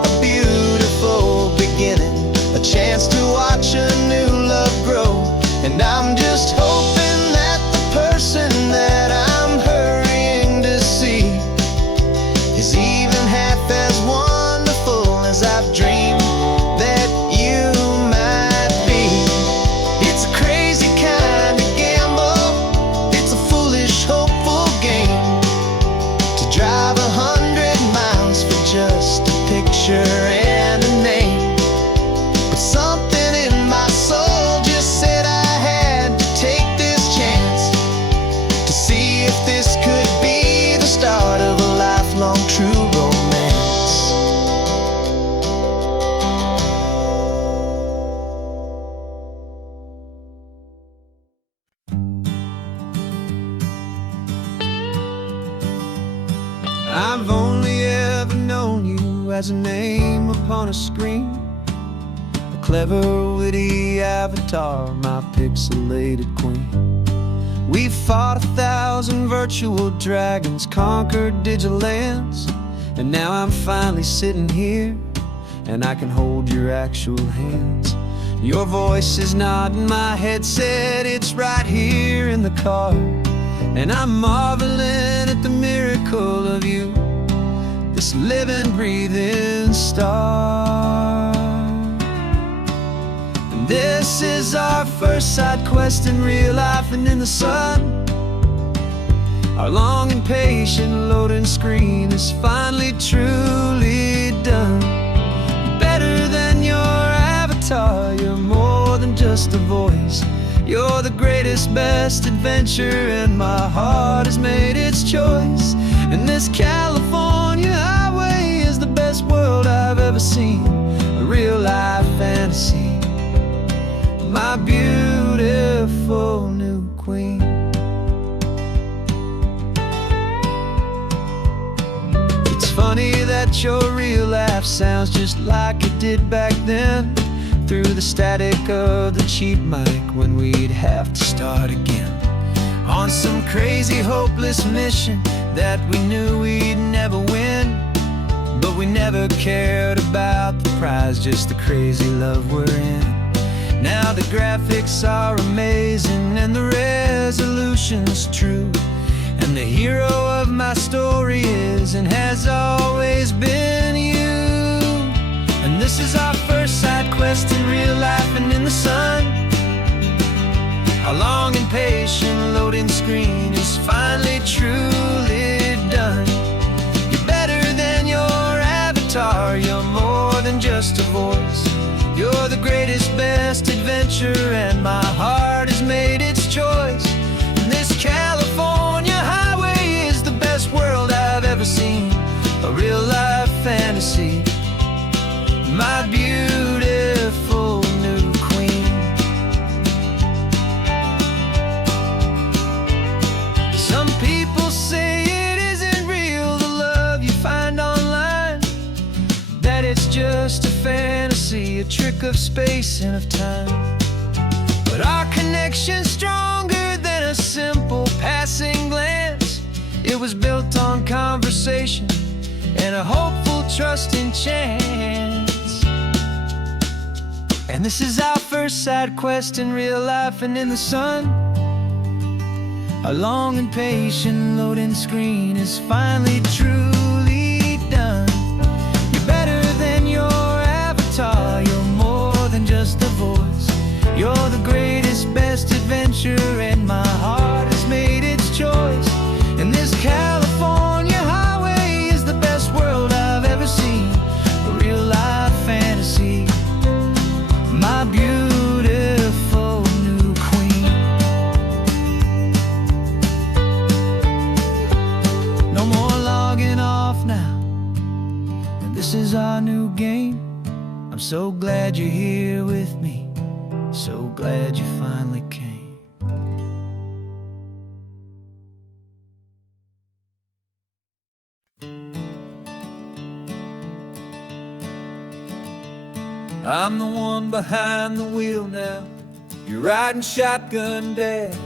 A beautiful beginning, a chance to watch a new love grow. And I'm just hoping that the person that I'm hurrying to see is even half as wonderful as I've dreamed that you might be. It's a crazy kind of gamble. It's a foolish, hopeful game to drive 100 miles for just a picture and a name. But something in my soul just said I had to take this chance to see if this could be the start of a lifelong true romance. I've only ever known you as a name upon a screen, a clever, witty avatar, my pixelated queen. We fought 1,000 virtual dragons, conquered digital lands, and now I'm finally sitting here, and I can hold your actual hands. Your voice is not in my headset, it's right here in the car, and I'm marveling at the miracle of you, this living, breathing star. And this is our first side quest in real life and in the sun. Our long and patient loading screen is finally truly done. Better than your avatar, you're more than just a voice. You're the greatest, best adventure, and my heart has made its choice. And this California highway is the best world I've ever seen, a real life fantasy, my beautiful new queen. It's funny that your real laugh sounds just like it did back then, through the static of the cheap mic when we'd have to start again, on some crazy hopeless mission that we knew we'd never win. But we never cared about the prize, just the crazy love we're in. Now the graphics are amazing and the resolution's true, and the hero of my story is and has always been you. And this is our first side quest in real life and in the sun. Our long and patient loading screen is finally truly done. You're better than your avatar, you're more than just a voice. You're the greatest, best adventure, and my heart has made its choice. And this California highway is the best world I've ever seen. A real life fantasy, my beautiful new queen. Some people say it isn't real, the love you find online, that it's just a fantasy, a trick of space and of time. But our connection's stronger than a simple passing glance. It was built on conversation and a hopeful, trusting chance. And this is our first side quest in real life and in the sun. Our long and patient loading screen is finally truly done. You're better than your avatar, you're more than just a voice. You're the greatest, best adventure, and my heart has made its choice. And this California highway is the best world I've ever seen. A real life fantasy, my beautiful new queen. No more logging off now, and this is our new game. I'm so glad you're here with me, so glad you finally came. I'm the one behind the wheel now. You're riding shotgun, Dad,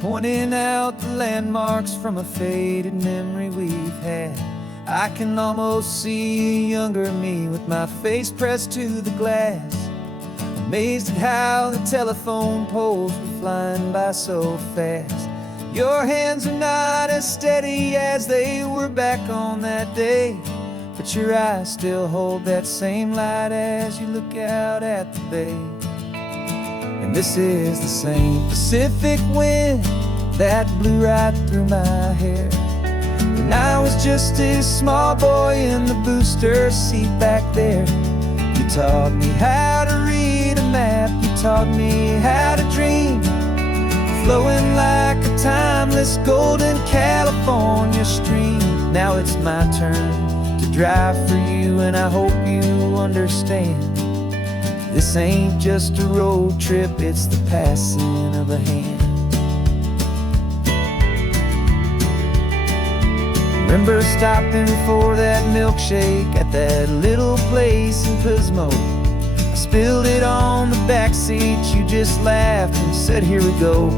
pointing out the landmarks from a faded memory we've had. I can almost see a younger me with my face pressed to the glass, amazed at how the telephone poles were flying by so fast. Your hands are not as steady as they were back on that day, but your eyes still hold that same light as you look out at the bay. And this is the same Pacific wind that blew right through my hair when I was just a small boy in the booster seat back there. You taught me how to read a map, you taught me how to dream, flowing like a timeless golden California stream. Now it's my turn to drive for you, and I hope you understand. This ain't just a road trip, it's the passing of a hand. Remember stopping for that milkshake at that little place in Pismo? I spilled it on the back seat, you just laughed and said, here we go.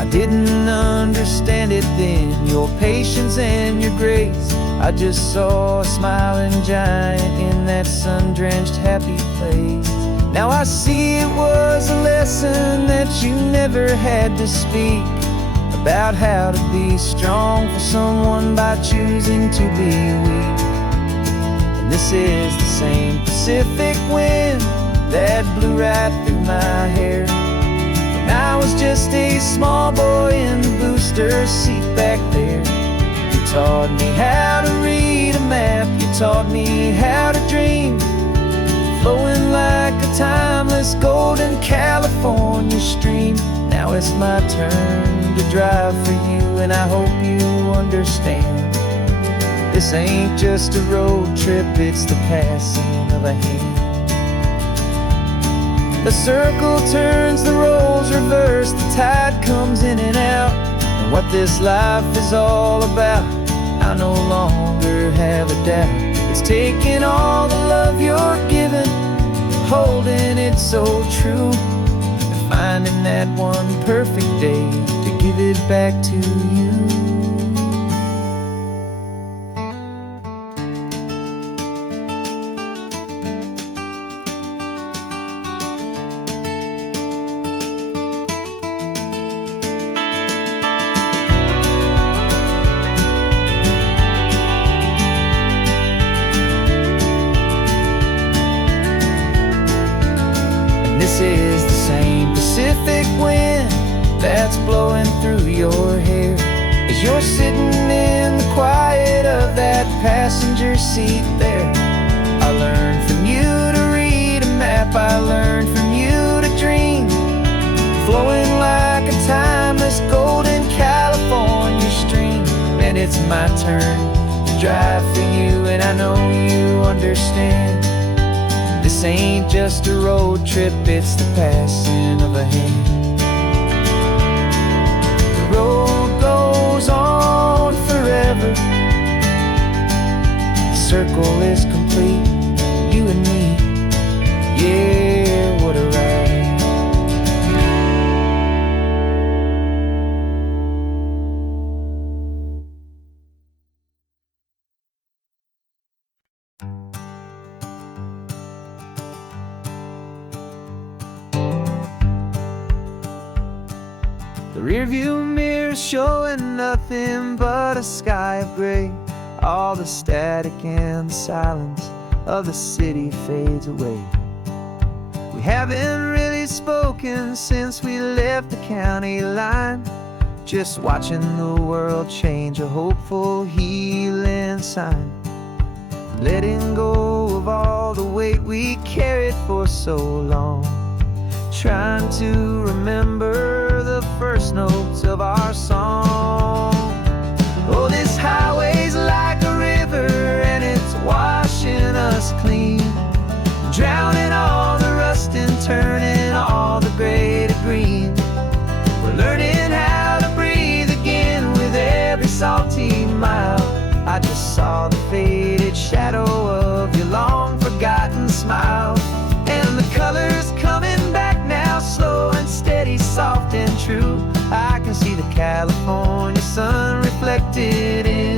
I didn't understand it then, your patience and your grace. I just saw a smiling giant in that sun-drenched happy place. Now I see it was a lesson that you never had to speak, about how to be strong for someone by choosing to be weak. And this is the same Pacific wind that blew right through my hair when I was just a small boy in the booster seat back there. You taught me how to read a map, you taught me how to dream, flowing like a timeless golden California stream. Now it's my turn to drive for you, and I hope you understand. This ain't just a road trip, it's the passing of a hand. The circle turns, the roles reverse, the tide comes in and out. And what this life is all about, I no longer have a doubt. It's taking all the love you're giving, holding it so true, and finding that one perfect day to give it back to you. that's blowing through your hair as you're sitting in the quiet of that passenger seat there. I learned from you to read a map, I learned from you to dream, flowing like a timeless golden California stream. And it's my turn to drive for you, and I know you understand. This ain't just a road trip, it's the passing of a hand. The road goes on forever, the circle is complete, you and me, yeah, what a ride. The rearview mirror showing nothing but a sky of gray. All the static and the silence of the city fades away. We haven't really spoken since we left the county line, just watching the world change, a hopeful healing sign. Letting go of all the weight we carried for so long, trying to remember the first notes of our song. Oh, this highway's like a river and it's washing us clean, drowning all the rust and turning all the gray to green. We're learning how to breathe again with every salty mile. I just saw the faded shadow of your long forgotten smile, and the colors coming back now, slow and steady, soft and true. I can see the California sun reflected in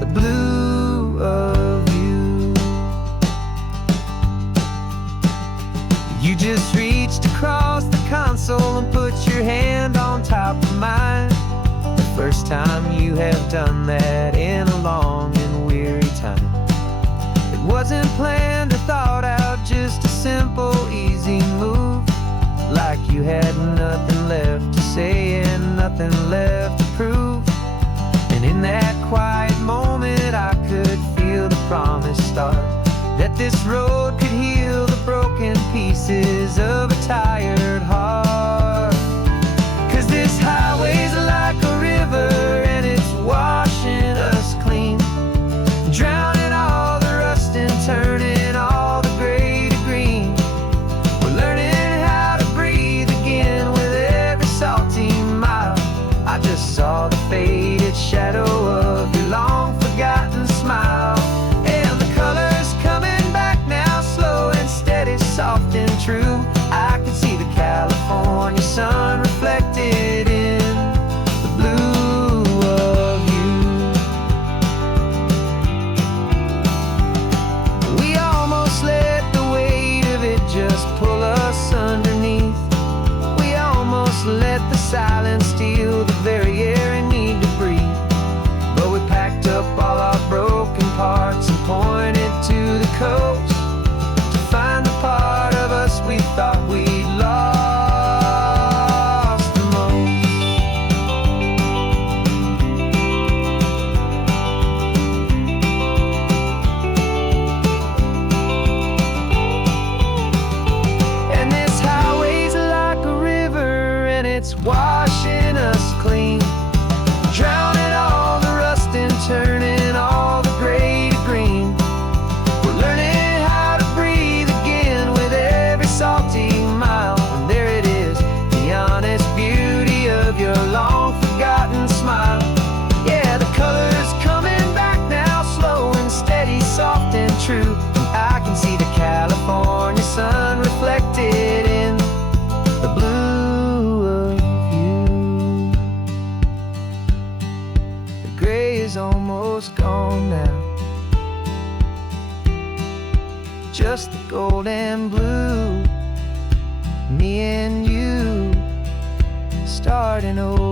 the blue of you. You just reached across the console and put your hand on top of mine. The first time you have done that in a long and weary time. It wasn't planned or thought out, just a simple, easy move. Like you had nothing left to say and nothing left to prove. And in that quiet moment I could feel the promise start, that this road could heal the broken pieces of a tired heart. 'Cause this highway's like a river and it's washing us clean, drowning all the rust and turning all the gray to green. We're learning how to breathe again with every salty mile. I just saw the faded shadow of your long forgotten smile, and the colors coming back now, slow and steady, soft and true. I can see the California sun reflected in the blue of you. We almost let the weight of it just pull us underneath. We almost let the silence steal the very air I need to breathe. But we packed up all our broken parts and pointed to the coast to find the part of us we thought we'd lost the most. And this highway's like a river and it's washing us clean, drowning all the rust and turning all the gray to green. We're learning how to breathe again with every salty mile. And there it is, the honest beauty of your long forgotten smile. Yeah, the colors coming back now, slow and steady, soft and true. And I can see the California sun reflected in the blue of you. The gray is almost gone now, just the gold and blue. Me and you starting over.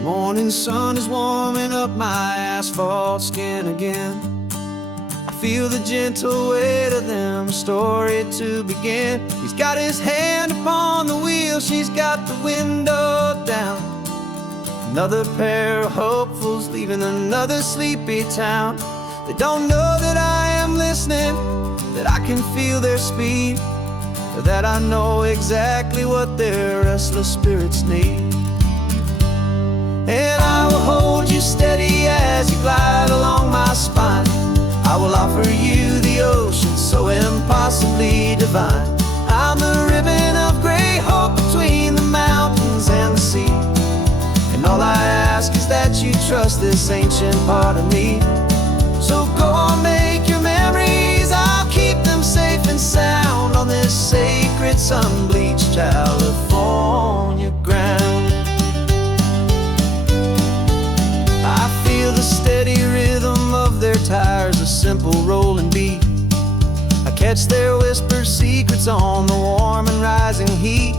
The morning sun is warming up my asphalt skin again. I feel the gentle weight of them, story to begin. He's got his hand upon the wheel, she's got the window down. Another pair of hopefuls leaving another sleepy town. They don't know that I am listening, that I can feel their speed, or that I know exactly what their restless spirits need. And I will hold you steady as you glide along my spine. I will offer you the ocean so impossibly divine. I'm the ribbon of gray hope between the mountains and the sea. And all I ask is that you trust this ancient part of me. So go on, make your memories, I'll keep them safe and sound on this sacred sun-bleached California ground. I feel the steady rhythm of their tires, a simple rolling beat. I catch their whispered secrets on the warm and rising heat.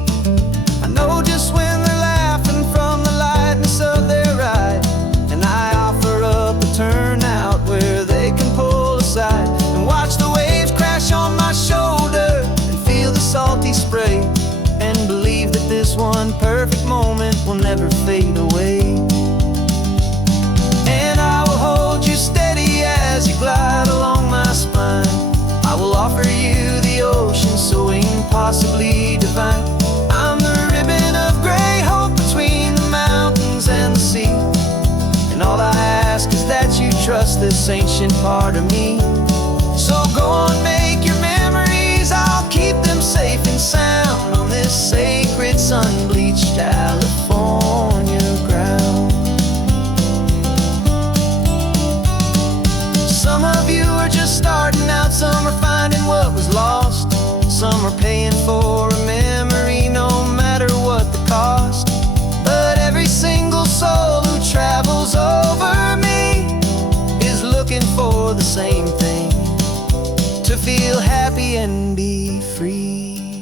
I know just when they're laughing from the lightness of their ride, and I offer up a turnout where they can pull aside and watch the waves crash on my shoulder and feel the salty spray, and believe that this one perfect moment will never fade away. And I will hold you steady as you glide along my spine. I will offer you the ocean so impossibly divine. I'm the ribbon of gray hope between the mountains and the sea. And all I ask is that you trust this ancient part of me. So go on, make your memories, I'll keep them safe and sound on this sacred sun-bleached California ground. Some of you are just starting out, some are finding what was lost, some are paying for a memory no matter what the cost. But every single soul who travels over me is looking for the same thing, to feel happy and be free.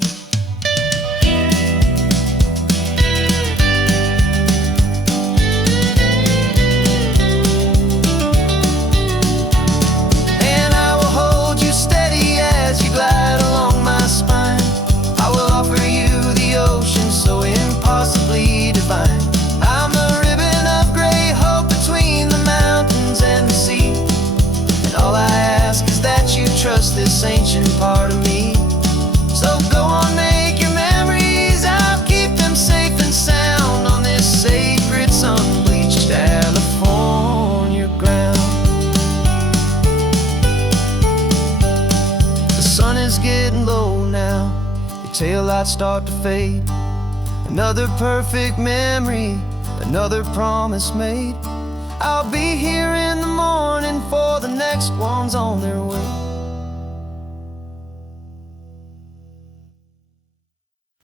And I will hold you steady as you glide along my spine. I will offer you the ocean so impossibly divine. I'm the ribbon of gray hope between the mountains and the sea. And all I ask is that you trust this ancient part of me. So go on, make your memories, I'll keep them safe and sound on this sacred sun-bleached California ground. The sun is getting low now, your taillights start to fade. Another perfect memory, another promise made. I'll be here in the morning